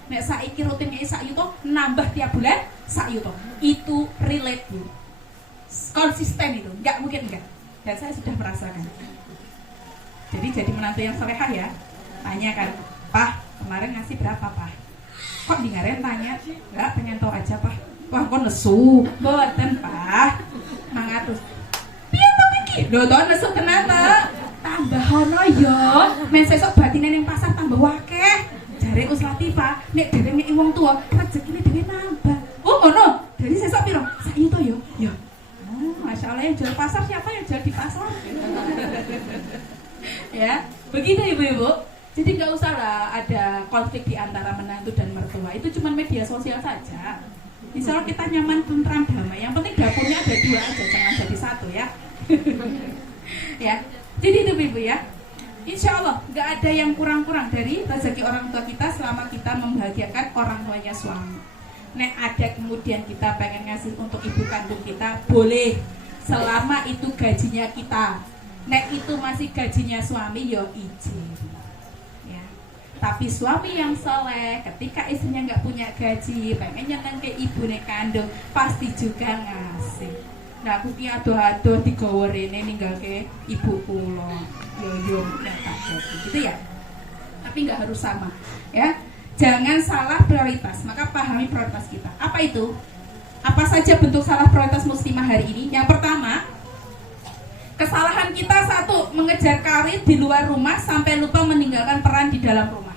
Nek saiki rutin ngeki sak yuto, nambah tiap bulan sak yuto. Itu relate, Bu. Konsisten itu, enggak mungkin enggak. Dan saya sudah merasakan. Jadi menantu yang soleha ya. Tanya kan, "Pak, kemarin ngasih berapa, Pak?" Kok dingaren tanya? Enggak, pengen tahu aja, Pak. Wah, kok nesu? Mboten, Pak. 500. Piye to iki? Lho, to nesu tenan ta? Tambah ono ya. Men sesuk batine ning pasar tambah akeh. Jare Us Latifah, nek dhewe ngeki wong tuwa, rezekine dhewe nambah. Oh, ngono. Dari sesuk piro? Sak yuto ya. Ya. Oh, Masya Allah, yang jual pasar siapa yang jual di pasar? Ya, begitu ibu-ibu. Jadi nggak usah lah ada konflik di antara menantu dan mertua. Itu cuma media sosial saja. Insya Allah kita nyaman, tentram, damai. Yang penting dapurnya ada 2 aja, jangan jadi 1 ya. Ya, jadi itu ibu ya. Insya Allah nggak ada yang kurang-kurang dari rezeki orang tua kita selama kita membahagiakan orang tuanya suami. Nek ada kemudian kita pengen ngasih untuk ibu kandung kita, boleh. Selama itu gajinya kita. Nek itu masih gajinya suami, yo izin. Tapi suami yang soleh, ketika istrinya nggak punya gaji, pengen nyeneng ke ibu nek kandung, pasti juga ngasih. Nah, aku ki adoh-adoh digawa rene ninggal ke ibu kula. Yo nek tak jadi, gitu ya. Tapi nggak harus sama, ya. Jangan salah prioritas, maka pahami prioritas kita. Apa itu? Apa saja bentuk salah prioritas muslimah hari ini? Yang pertama, kesalahan kita 1, mengejar karir di luar rumah sampai lupa meninggalkan peran di dalam rumah.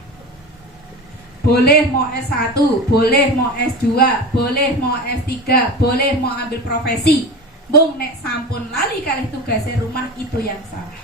Boleh mau S1, boleh mau S2, boleh mau S3, boleh mau ambil profesi. Bung nek sampun lali kalih tugasnya rumah, itu yang salah.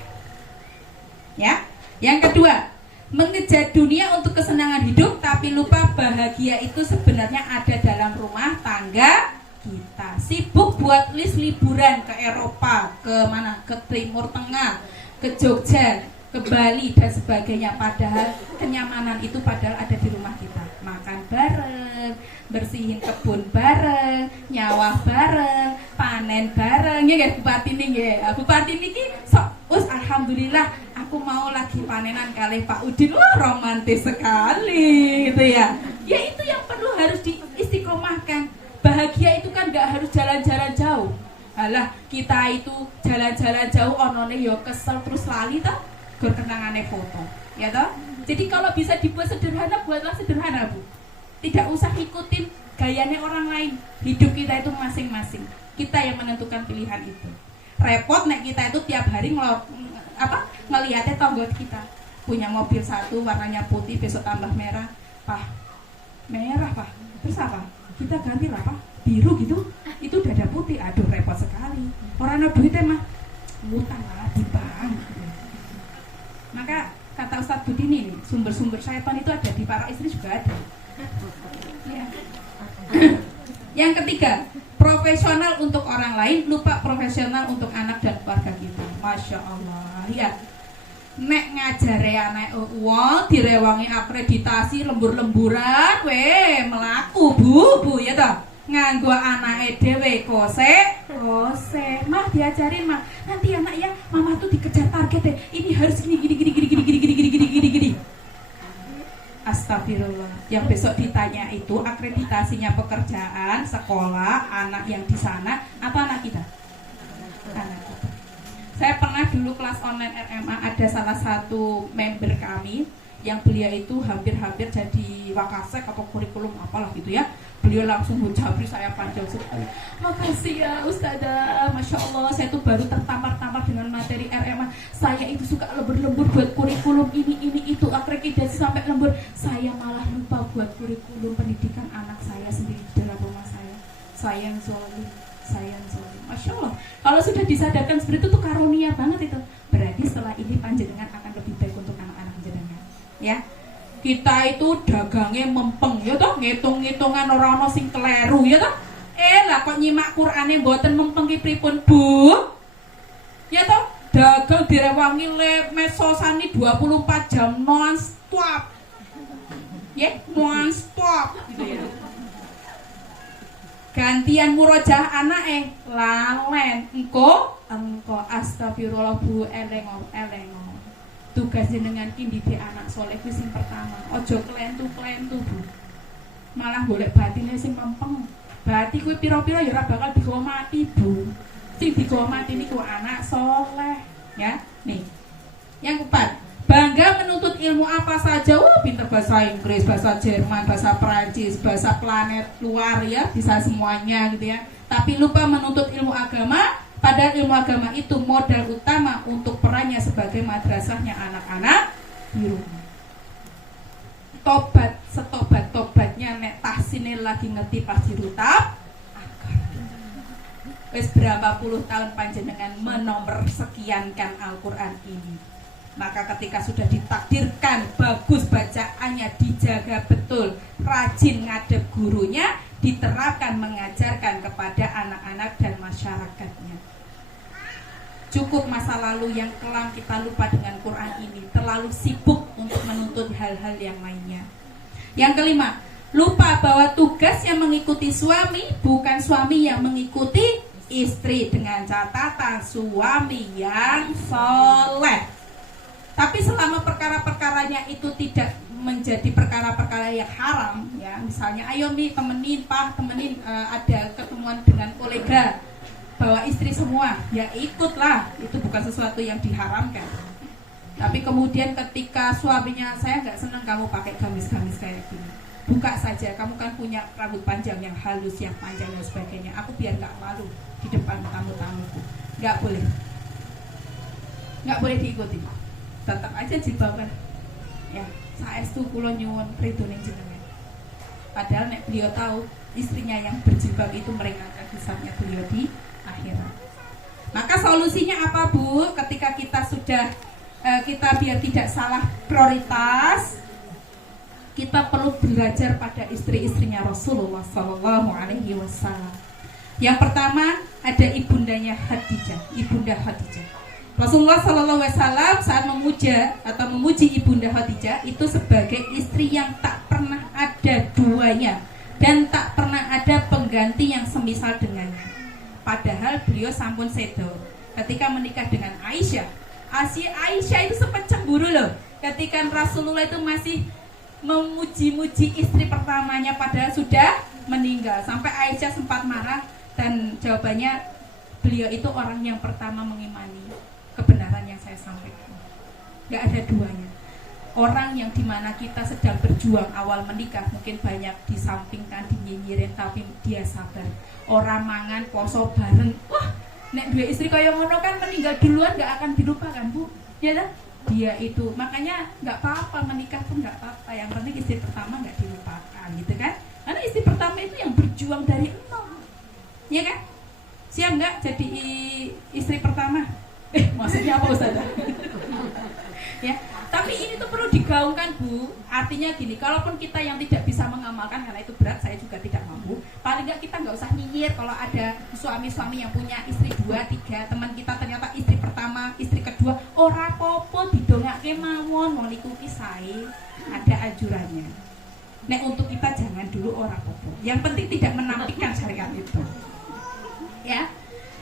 Ya. Yang kedua, mengejar dunia untuk kesenangan hidup tapi lupa bahagia itu sebenarnya ada dalam rumah tangga kita. Sibuk buat list liburan ke Eropa, ke mana? Ke Timur Tengah, ke Jogja, ke Bali dan sebagainya, padahal kenyamanan itu padahal ada di rumah kita. Makan bareng, bersihin kebun bareng, nyawah bareng, panen bareng. Ya guys, Bupati nih ya. Bupati niki sok alhamdulillah aku mau lagi panenan kali Pak Udin. Wah, romantis sekali gitu ya. Ya itu yang perlu harus diistiqomahkan. Bahagia itu kan gak harus jalan-jalan jauh. Alah, kita itu jalan-jalan jauh onone yo kesel terus lali toh. Berkenangannya foto, ya toh. Jadi kalau bisa dibuat sederhana, buatlah sederhana, Bu. Tidak usah ikutin gayanya orang lain. Hidup kita itu masing-masing. Kita yang menentukan pilihan itu. Repot nek kita itu tiap hari ngelihatnya tonggo kita. Punya mobil 1 warnanya putih, besok tambah merah. Pak, merah Pak. Terus apa? Kita ganti lah Pak, biru gitu. Itu udah ada putih. Aduh, repot sekali. Orang ada duitnya mah ngutang lah di bank. Maka kata Ustadz Budini nih, sumber-sumber syaitan itu ada di para istri juga ada. Ya. Yang ketiga, profesional untuk orang lain, lupa profesional untuk anak dan keluarga kita. Masya Allah. Ya. Nek ngajare anak uang direwangi akreditasi lembur-lemburan, melaku bu ya toh. Nganggo anake dhewe kose, mah diajarin mah. Nanti anak ya, mama tuh dikejar target deh. Ini harus gini. Astagfirullah. Yang besok ditanya itu akreditasinya pekerjaan, sekolah, anak yang di sana atau anak kita? Anak kita. Saya pernah dulu kelas online RMA, ada salah satu member kami yang beliau itu hampir-hampir jadi wakasek atau kurikulum apalah gitu ya. Beliau langsung menjabri saya panjang sekali. Makasih ya Ustazah, Masya Allah, saya tuh baru tertampar-tampar dengan materi RMA. Saya itu suka lembur-lembur buat kurikulum ini itu, akreditasi sampai lembur. Saya malah lupa buat kurikulum pendidikan anak saya sendiri di dalam rumah saya. Sayang zolim. Masya Allah, kalau sudah disadarkan seperti itu tuh karunia banget itu. Berarti setelah ini panjenengan akan lebih baik untuk anak-anak jenengan. Ya, kita itu dagangnya mempeng, ya toh, ngitung-ngitungan orang sing keleru, ya toh. Lah kok nyimak Qur'ane mboten mempeng ki pripun, Bu? Ya toh, dagang direwangi le mesosani 24 jam non stop. Ya, non stop gitu ya. Gantian murojaah anak lalen engko astagfirullah Bu, elengo tugas jenengan ki didik anak soleh kuwi sing pertama. Ojo klentu Bu, malah golek batine sing mempeng. Bati kuwi pira-pira ya ora bakal digawa mati Bu, sing digawa mati niku anak soleh ya. Nih yang keempat, bangga menuntut ilmu apa saja. Pinter bahasa Inggris, bahasa Jerman, bahasa Perancis, bahasa planet luar ya, bisa semuanya gitu ya. Tapi lupa menuntut ilmu agama, padahal ilmu agama itu modal utama untuk perannya sebagai madrasahnya anak-anak di rumah. Tobat setobat-tobatnya nek tahsine lagi ngerti pas dirutap. Wis berapa puluh tahun panjenengan menomor sekiankan Al-Qur'an ini. Maka ketika sudah ditakdirkan bagus bacaannya, dijaga betul, rajin ngadep gurunya, diterapkan mengajarkan kepada anak-anak dan masyarakatnya. Cukup masa lalu yang kelam kita lupa dengan Quran ini, terlalu sibuk untuk menuntut hal-hal yang lainnya. Yang kelima, lupa bahwa tugas yang mengikuti suami bukan suami yang mengikuti istri, dengan catatan suami yang soleh. Tapi selama perkara-perkaranya itu tidak menjadi perkara-perkara yang haram ya, misalnya ayo Mi temenin ada ketemuan dengan kolega bawa istri semua, ya ikutlah, itu bukan sesuatu yang diharamkan. Tapi kemudian ketika suaminya, saya nggak senang kamu pakai gamis-gamis kayak gini, buka saja, kamu kan punya rambut panjang yang halus, yang panjang dan sebagainya, aku biar nggak malu di depan tamu-tamuku. Nggak boleh diikuti. Tetap aja jilbaban ya, saestu kula nyuwun ridhone jenengan. Padahal nek beliau tahu istrinya yang berjilbab itu meringankan hisabnya beliau di akhirat. Maka solusinya apa Bu? Ketika kita sudah kita biar tidak salah prioritas, kita perlu belajar pada istri-istrinya Rasulullah Sallallahu Alaihi Wasallam. Yang pertama ada ibunda Khadijah. Rasulullah Sallallahu Alaihi Wasallam saat memuji ibunda Khadijah itu sebagai istri yang tak pernah ada duanya dan tak pernah ada pengganti yang semisal dengannya. Padahal beliau sampun sedo ketika menikah dengan Aisyah. Aisyah itu sempat cemburu loh ketika Rasulullah itu masih memuji-muji istri pertamanya padahal sudah meninggal. Sampai Aisyah sempat marah dan jawabannya, beliau itu orang yang pertama mengimani kebenaran yang saya sampaikan. Gak ada duanya. Orang yang dimana kita sedang berjuang awal menikah mungkin banyak disampingkan, dinyinyirin, tapi dia sabar. Orang mangan poso bareng. Wah, nek dua istri kaya ngono kan meninggal duluan gak akan dilupakan Bu. Ya kan? Dia itu makanya gak apa-apa menikah pun gak apa-apa. Yang penting istri pertama gak dilupakan gitu kan. Karena istri pertama itu yang berjuang dari nol. Ya kan? Siap gak jadi istri pertama? Maksudnya apa Ustazah? Ya, tapi ini tuh perlu digaungkan Bu. Artinya gini, kalaupun kita yang tidak bisa mengamalkan karena itu berat, saya juga tidak mampu. Paling nggak kita nggak usah nyinyir kalau ada suami-suami yang punya istri 2, 3. Teman kita ternyata istri pertama, istri kedua, ora popo didongake mawon, mau niku ki sae, ada anjurannya. Nek untuk kita jangan dulu ora popo. Yang penting tidak menampilkan syariat itu. Ya.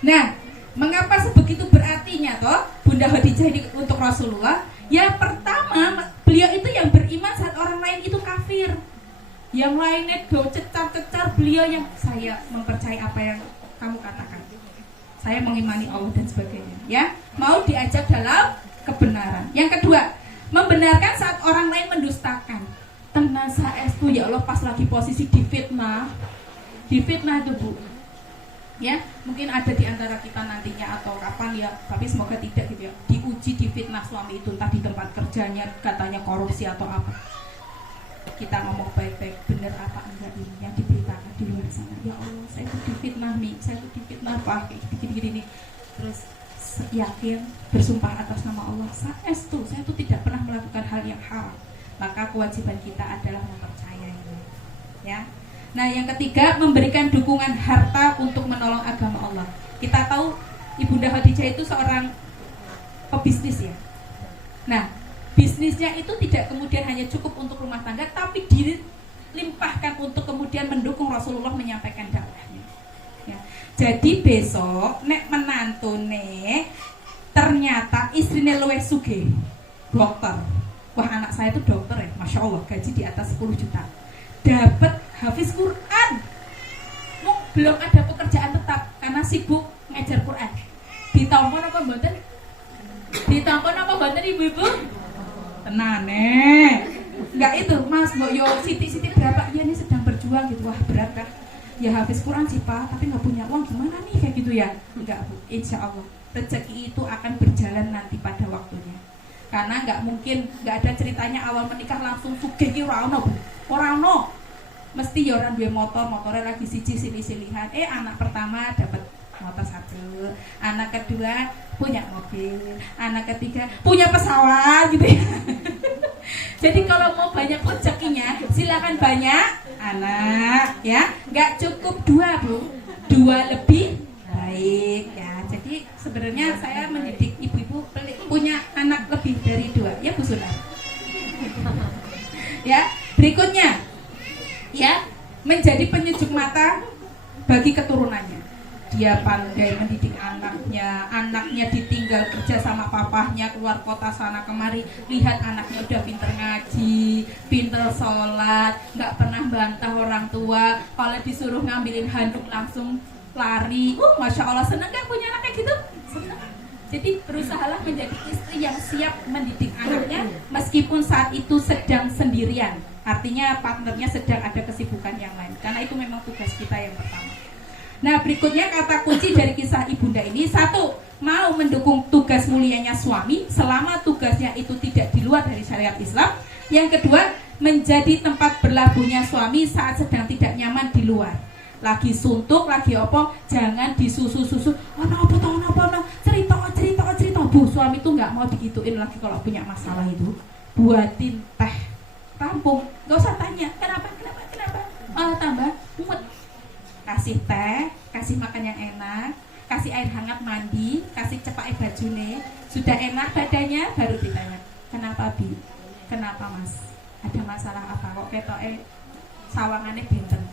Nah, mengapa sebegitu berartinya toh Bunda Khadijah ini untuk Rasulullah? Yang pertama, beliau itu yang beriman saat orang lain itu kafir. Yang lainnya do cecar-cecar, beliau yang saya mempercayai apa yang kamu katakan. Saya mengimani Allah dan sebagainya, ya. mau diajak dalam kebenaran. Yang kedua, membenarkan saat orang lain mendustakan. Tenang saestu ya Allah, pas lagi posisi difitnah itu Bu. Ya, mungkin ada di antara kita nantinya atau kapan ya, tapi semoga tidak gitu ya. Diuji difitnah suami itu, entah di tempat kerjanya katanya korupsi atau apa. Kita ngomong baik-baik, bener apa enggak ini yang diberitakan di luar sana. Ya Allah, saya itu difitnah nih, saya itu difitnah Pak, kayak gini-gini nih. Terus yakin bersumpah atas nama Allah, saya itu tidak pernah melakukan hal yang haram. Maka kewajiban kita adalah mempercayainya. Ya. Nah, yang ketiga, memberikan dukungan harta untuk menolong agama Allah. Kita tahu Ibunda Khadijah itu seorang pebisnis ya. Nah, bisnisnya itu tidak kemudian hanya cukup untuk rumah tangga, tapi dilimpahkan untuk kemudian mendukung Rasulullah menyampaikan dakwahnya. Ya. Jadi besok nek menantune ternyata istrinya luwih sugih, dokter. Wah, anak saya itu dokter ya, Masya Allah, gaji di atas 10 juta. Dapat hafiz Quran, belum ada pekerjaan tetap karena sibuk ngajar Quran. Ditampon apa mboten? Ditampon apa mboten ibu-ibu? Tenane. Enggak itu, Mas, mbok yo siti-siti berapa? Ya ini sedang berjuang gitu. Wah, berat kan? Ya hafiz Quran sih Pak, tapi nggak punya uang gimana nih kayak gitu ya? Enggak Bu, insya Allah rezeki itu akan berjalan nanti pada waktunya. Karena nggak mungkin, nggak ada ceritanya awal menikah langsung sugih ki ora ono Bu. Ora ono. Mesti ya orang duwe motornya lagi siji silih-silihan. Anak pertama dapat motor 1, anak kedua punya mobil, anak ketiga punya pesawat gitu ya. Jadi kalau mau banyak rezekinya silakan banyak anak ya, nggak cukup 2 Bu, 2 lebih baik ya. Jadi sebenarnya saya mendidik ibu-ibu punya anak lebih dari 2 ya Bu Sunar. Ya, berikutnya ya, menjadi penyejuk mata bagi keturunannya. Dia pandai mendidik anaknya ditinggal kerja sama papahnya keluar kota sana kemari, lihat anaknya udah pinter ngaji, pinter sholat, nggak pernah bantah orang tua, kalau disuruh ngambilin handuk langsung lari. Masya Allah, seneng kan punya anak kayak gitu? Seneng. Jadi berusahalah menjadi istri yang siap mendidik anaknya meskipun saat itu sedang sendirian. Artinya partnernya sedang ada kesibukan yang lain. Karena itu memang tugas kita yang pertama. Nah, berikutnya kata kunci dari kisah ibunda ini. 1, mau mendukung tugas mulianya suami selama tugasnya itu tidak di luar dari syariat Islam. Yang kedua, menjadi tempat berlabuhnya suami saat sedang tidak nyaman di luar. Lagi suntuk, lagi apa, jangan disusu-susu. Apa, cerita. Bu, suami itu nggak mau digituin lagi kalau punya masalah itu. Buatin teh, rampung, nggak usah tanya kenapa, malah tambah mumet. Kasih teh, kasih makan yang enak, kasih air hangat mandi, kasih cepai bajune, sudah enak badannya, baru ditanya kenapa Bi, kenapa Mas, ada masalah apa kok ketoke sawangannya benten.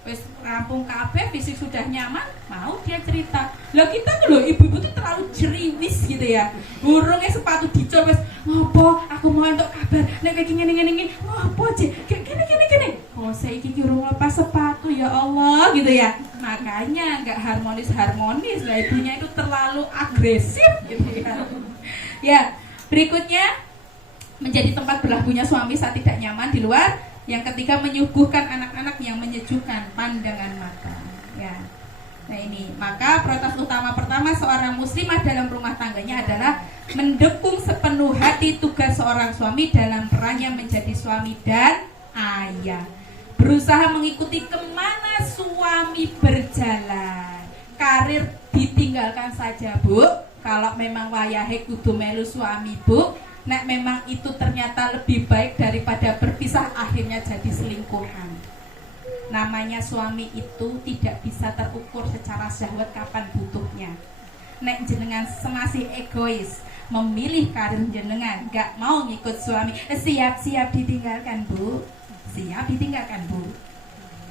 Wis rampung kabeh, fisik sudah nyaman, mau dia cerita. Lah kita tuh loh, ibu-ibu tuh terlalu jeriwis gitu ya. Burungnya sepatu dicol wis, ngopo? Aku mau entuk kabar. Nek kayak gini. Ngopo, Cek? Gini. Oh, saya iki urung lepas sepatu ya Allah gitu ya. Makanya enggak harmonis. Lah ibunya itu terlalu agresif gitu ya. Ya, berikutnya menjadi tempat berlabuhnya suami saat tidak nyaman di luar. Yang ketiga, menyuguhkan anak-anak yang menyejukkan pandangan mata. Ya. Nah ini, maka prioritas utama pertama seorang muslimah dalam rumah tangganya adalah mendukung sepenuh hati tugas seorang suami dalam perannya menjadi suami dan ayah. Berusaha mengikuti kemana suami berjalan. Karir ditinggalkan saja Bu. Kalau memang wayahe kudu melu suami Bu. Nek memang itu ternyata lebih baik daripada berpisah akhirnya jadi selingkuhan. Namanya suami itu tidak bisa terukur secara syahwat kapan butuhnya. Nek jenengan semasih egois memilih karir jenengan, gak mau ngikut suami, siap-siap ditinggalkan Bu. Siap ditinggalkan Bu.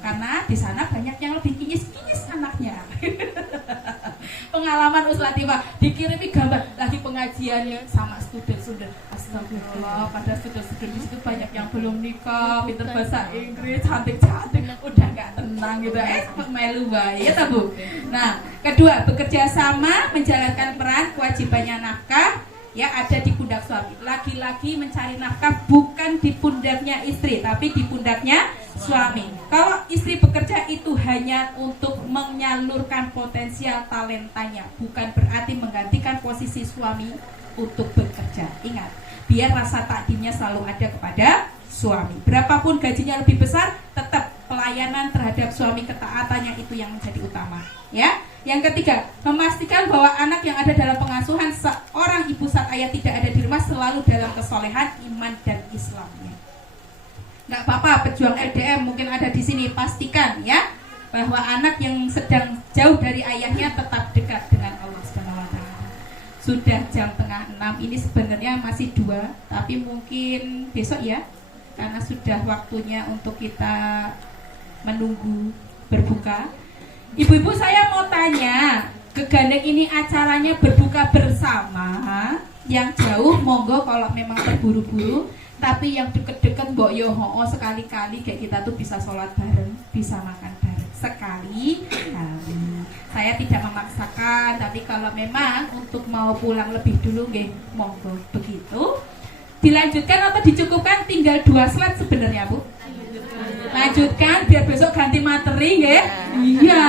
Karena di sana banyak yang lebih kinyis anaknya. Pengalaman Ustaz Latifah dikirimi gambar lagi pengajian nih sama student. Astagfirullah, pada student di situ banyak yang belum nikah, pinter bahasa Inggris, cantik-cantik, udah nggak tenang gitu, melu bae ya Bu. Nah, kedua, bekerja sama menjalankan peran kewajibannya nafkah ya ada di pundak suami. Laki-laki mencari nafkah bukan di pundaknya istri, tapi di pundaknya suami. Kalau istri bekerja itu hanya untuk menyalurkan potensial talentanya, bukan berarti menggantikan posisi suami untuk bekerja. Ingat, biar rasa takdirnya selalu ada kepada suami. Berapapun gajinya lebih besar, tetap pelayanan terhadap suami, ketaatannya itu yang menjadi utama. Ya. Yang ketiga, memastikan bahwa anak yang ada dalam pengasuhan seorang ibu saat ayah tidak ada di rumah selalu dalam kesolehan iman dan Islamnya. Nggak apa-apa, pejuang LDM mungkin ada di sini, pastikan ya bahwa anak yang sedang jauh dari ayahnya tetap dekat dengan Allah Subhanahu wa taala. Sudah jam 5:30 ini sebenarnya masih 2, tapi mungkin besok ya, karena sudah waktunya untuk kita menunggu berbuka. Ibu-ibu, saya mau tanya, ke Gandeng ini acaranya berbuka bersama. Yang jauh monggo kalau memang terburu-buru, tapi yang deket-deket mbok yo sekali-kali kayak kita tuh bisa sholat bareng, bisa makan bareng sekali. Saya tidak memaksakan, tapi kalau memang untuk mau pulang lebih dulu nggih monggo begitu. Dilanjutkan atau dicukupkan, tinggal 2 slide sebenarnya Bu. Lanjutkan biar besok ganti materi ya. Iya.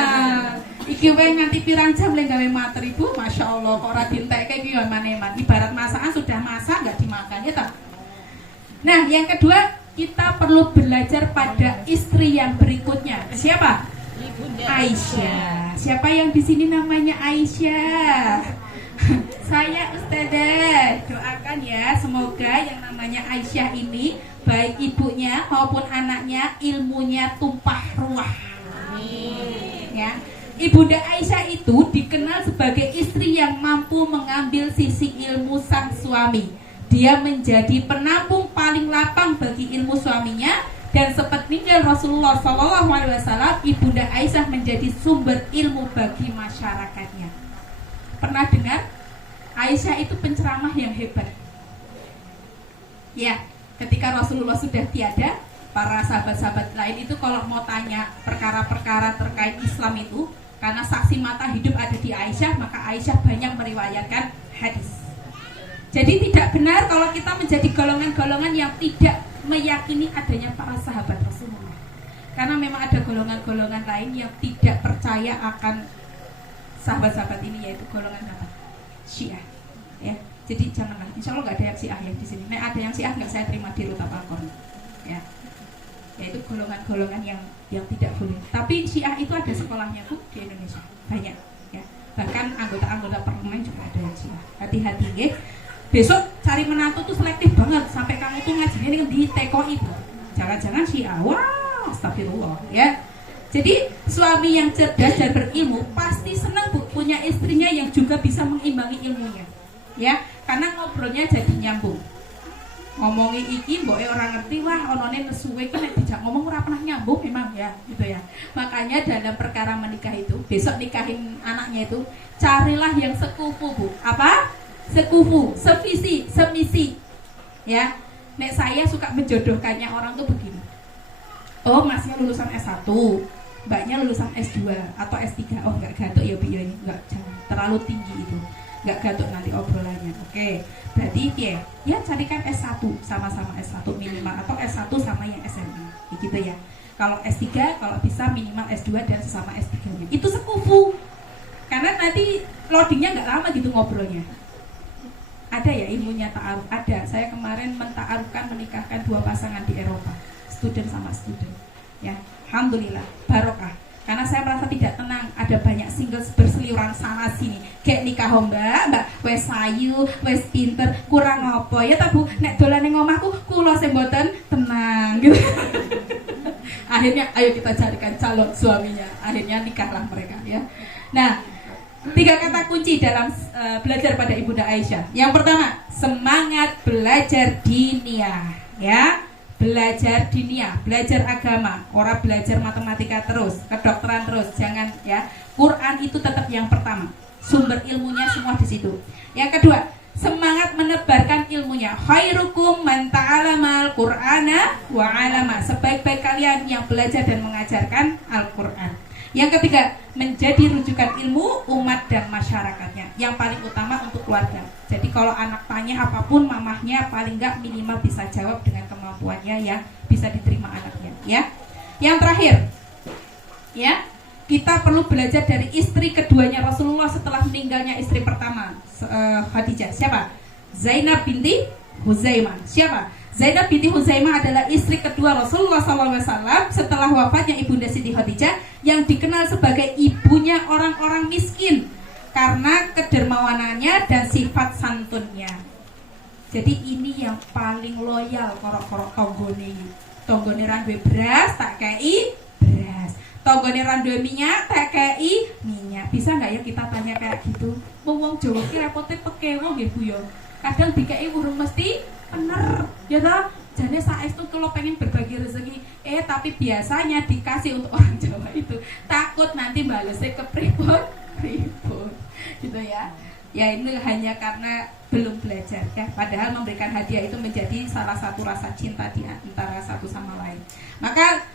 Iki wae nganti pirang jam le gawe materi Bu. Masya Allah kok ora dientekke iki yo maneman. Ibarat masakan sudah masak enggak dimakan ya toh. Nah, yang kedua, kita perlu belajar pada istri yang berikutnya. Siapa? Aisyah. Siapa yang di sini namanya Aisyah? Saya Ustazah doakan ya, semoga yang namanya Aisyah ini baik ibunya maupun anaknya ilmunya tumpah ruah. Ya, Ibunda Aisyah itu dikenal sebagai istri yang mampu mengambil sisi ilmu sang suami. Dia menjadi penampung paling lapang bagi ilmu suaminya, dan sepeninggal Rasulullah SAW, Ibunda Aisyah menjadi sumber ilmu bagi masyarakatnya. Pernah dengar? Aisyah itu penceramah yang hebat. Ya, ketika Rasulullah sudah tiada, para sahabat-sahabat lain itu kalau mau tanya perkara-perkara terkait Islam itu, karena saksi mata hidup ada di Aisyah, maka Aisyah banyak meriwayatkan hadis. Jadi tidak benar kalau kita menjadi golongan-golongan yang tidak meyakini adanya para sahabat Rasulullah. Karena memang ada golongan-golongan lain yang tidak percaya akan sahabat-sahabat ini, yaitu golongan apa? Syiah. Ya. Jadi janganlah, insya Allah nggak ada yang Syiah yang di sini. Nah, ada yang Syiah nggak saya terima di Ruta Palkon. Ya. Yaitu golongan-golongan yang tidak boleh. Tapi Syiah itu ada sekolahnya Bu di Indonesia. Banyak, ya. Bahkan anggota-anggota parlemen juga ada yang Syiah. Hati-hati nggih. Besok cari menantu tuh selektif banget, sampai kamu tuh ngajinya ini di teko itu. Jangan-jangan Syiah. Wah, astagfirullah, ya. Jadi suami yang cerdas dan berilmu pasti senang Bu punya istrinya yang juga bisa mengimbangi ilmunya. Ya, karena ngobrolnya jadi nyambung. Ngomongi iki mboke ora ngerti, wah onone nesuwe iki nek dijak ngomong ora pernah nyambung memang ya, gitu ya. Makanya dalam perkara menikah itu, besok nikahin anaknya itu, carilah yang sekufu Bu. Apa? Sekufu, sevisi, semisi. Ya. Nek saya suka menjodohkannya orang tuh begini. Oh, masnya lulusan S1, mbaknya lulusan S2 atau S3. Oh, enggak gatuk ya Bu ya, enggak, jangan terlalu tinggi itu. Enggak gatuk nanti obrolannya. Oke. Berarti ya carikan S1, sama-sama S1 minimal, atau S1 sama yang SMA. Gitu ya. Kalau S3 kalau bisa minimal S2 dan sesama S3-nya. Itu sekufu. Karena nanti loadingnya enggak lama gitu ngobrolnya. Ada ya ilmunya ta'aruf, ada. Saya kemarin menta'arufkan menikahkan 2 pasangan di Eropa, student sama student. Ya, alhamdulillah, barokah. Karena saya merasa tidak tenang, ada banyak singles berseliweran sana sini. Kayak nikah mbak, wes sayu, wes pinter, kurang apa ya ta Bu? Nek dolan ning omahku kula sing mboten tenang gitu. Akhirnya ayo kita carikan calon suaminya. Akhirnya nikahlah mereka ya. Nah, 3 kata kunci dalam belajar pada Ibunda Aisyah. Yang pertama, semangat belajar diniyah, ya. Belajar diniyah, belajar agama, orang belajar matematika terus, kedokteran terus, jangan ya. Quran itu tetap yang pertama. Sumber ilmunya semua di situ. Yang kedua, belajar dan mengajarkan Al-Quran. Yang ketiga, menjadi rujukan ilmu umat dan masyarakatnya. Yang paling utama untuk keluarga. Jadi kalau anak tanya apapun, mamahnya paling nggak minimal bisa jawab dengan kemampuannya yang bisa diterima anaknya. Ya. Yang terakhir, ya, kita perlu belajar dari istri keduanya Rasulullah setelah meninggalnya istri pertama, Khadijah. Siapa? Zainab binti Huzaimah. Siapa? Zainab binti Huzaimah adalah istri kedua Rasulullah SAW setelah wafatnya ibunda Siti Khadijah, yang dikenal sebagai ibunya orang-orang miskin karena kedermawanannya dan sifat santunnya. Jadi ini yang paling loyal korok-korok tonggone randuwe beras tak kei beras, tonggone randuwe minyak tak kei minyak. Bisa nggak ya kita tanya kayak gitu? Wong Jawa ki repote pekewo nggih Bu yo. Kadang dikei urung mesti bener ya toh. Jane saestu kalau pengen berbagi rezeki, tapi biasanya dikasih untuk orang Jawa itu takut nanti balesnya ke pripun gitu ya. Ya ini hanya karena belum belajar ya. Padahal memberikan hadiah itu menjadi salah satu rasa cinta di antara satu sama lain. Maka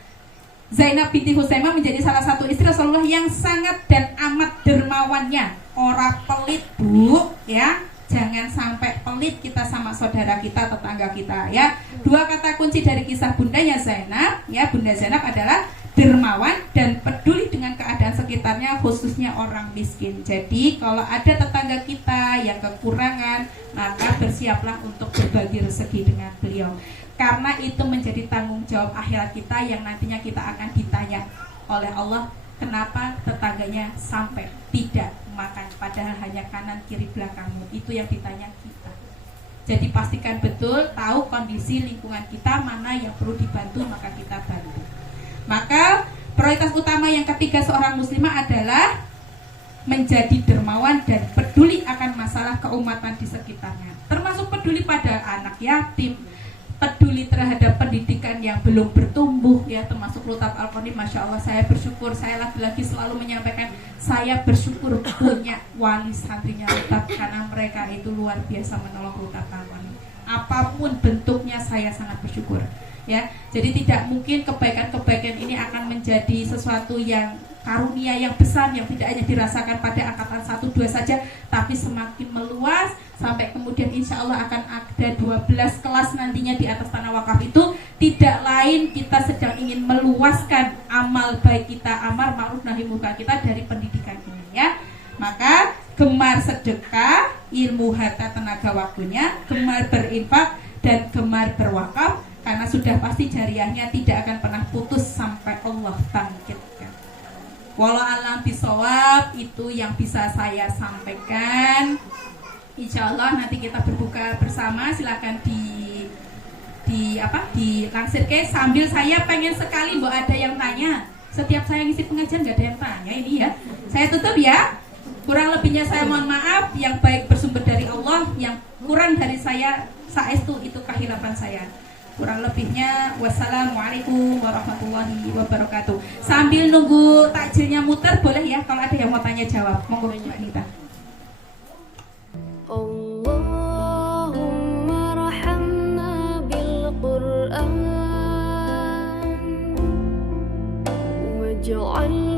Zainab binti Huzaimah menjadi salah satu istri Rasulullah yang sangat dan amat dermawannya. Ora pelit Bu ya. Jangan sampai pelit kita sama saudara kita, tetangga kita ya. Dua kata kunci dari kisah bundanya Zainab ya, Bunda Zainab adalah dermawan dan peduli dengan keadaan sekitarnya, khususnya orang miskin. Jadi kalau ada tetangga kita yang kekurangan, maka bersiaplah untuk berbagi rezeki dengan beliau. Karena itu menjadi tanggung jawab akhirat kita yang nantinya kita akan ditanya oleh Allah, kenapa tetangganya sampai tidak makan padahal hanya kanan kiri belakangmu. Itu yang ditanya kita. Jadi pastikan betul tahu kondisi lingkungan kita, mana yang perlu dibantu maka kita bantu. Maka prioritas utama yang ketiga seorang muslimah adalah menjadi dermawan dan peduli akan masalah keumatan di sekitarnya, termasuk peduli pada anak yatim, peduli terhadap pendidikan yang belum bertumbuh ya, termasuk Rutab Al-Qoni. Masya Allah, saya bersyukur, saya lagi-lagi selalu menyampaikan saya bersyukur punya wali santrinya Rutab, karena mereka itu luar biasa menolong Rutab Al-Qoni. Apapun bentuknya saya sangat bersyukur ya. Jadi tidak mungkin kebaikan-kebaikan ini akan menjadi sesuatu yang karunia yang besar yang tidak hanya dirasakan pada angkatan 1-2 saja, tapi semakin meluas sampai kemudian insya Allah akan ada 12 kelas nantinya di atas tanah wakaf. Itu tidak lain kita sedang ingin meluaskan amal baik kita, amar ma'ruf nahi munkar kita dari pendidikan ini ya. Maka gemar sedekah, ilmu harta tenaga waktunya, gemar berinfak dan gemar berwakaf, karena sudah pasti jariahnya tidak akan pernah putus sampai Allah bangkitkan. Walau alam bisawab, itu yang bisa saya sampaikan. Insya Allah nanti kita berbuka bersama. Silakan dilangsir ke. Sambil saya pengen sekali mbak ada yang tanya. Setiap saya ngisi pengajian nggak ada yang tanya ini ya. Saya tutup ya. Kurang lebihnya saya mohon maaf. Yang baik bersumber dari Allah, yang kurang dari saya saestu itu kehilapan saya. Kurang lebihnya wassalamualaikum warahmatullahi wabarakatuh. Sambil nunggu takjilnya muter boleh ya, kalau ada yang mau tanya jawab. Monggo Mbak Anita. Allahumma rahamna bil Qur'an waj'al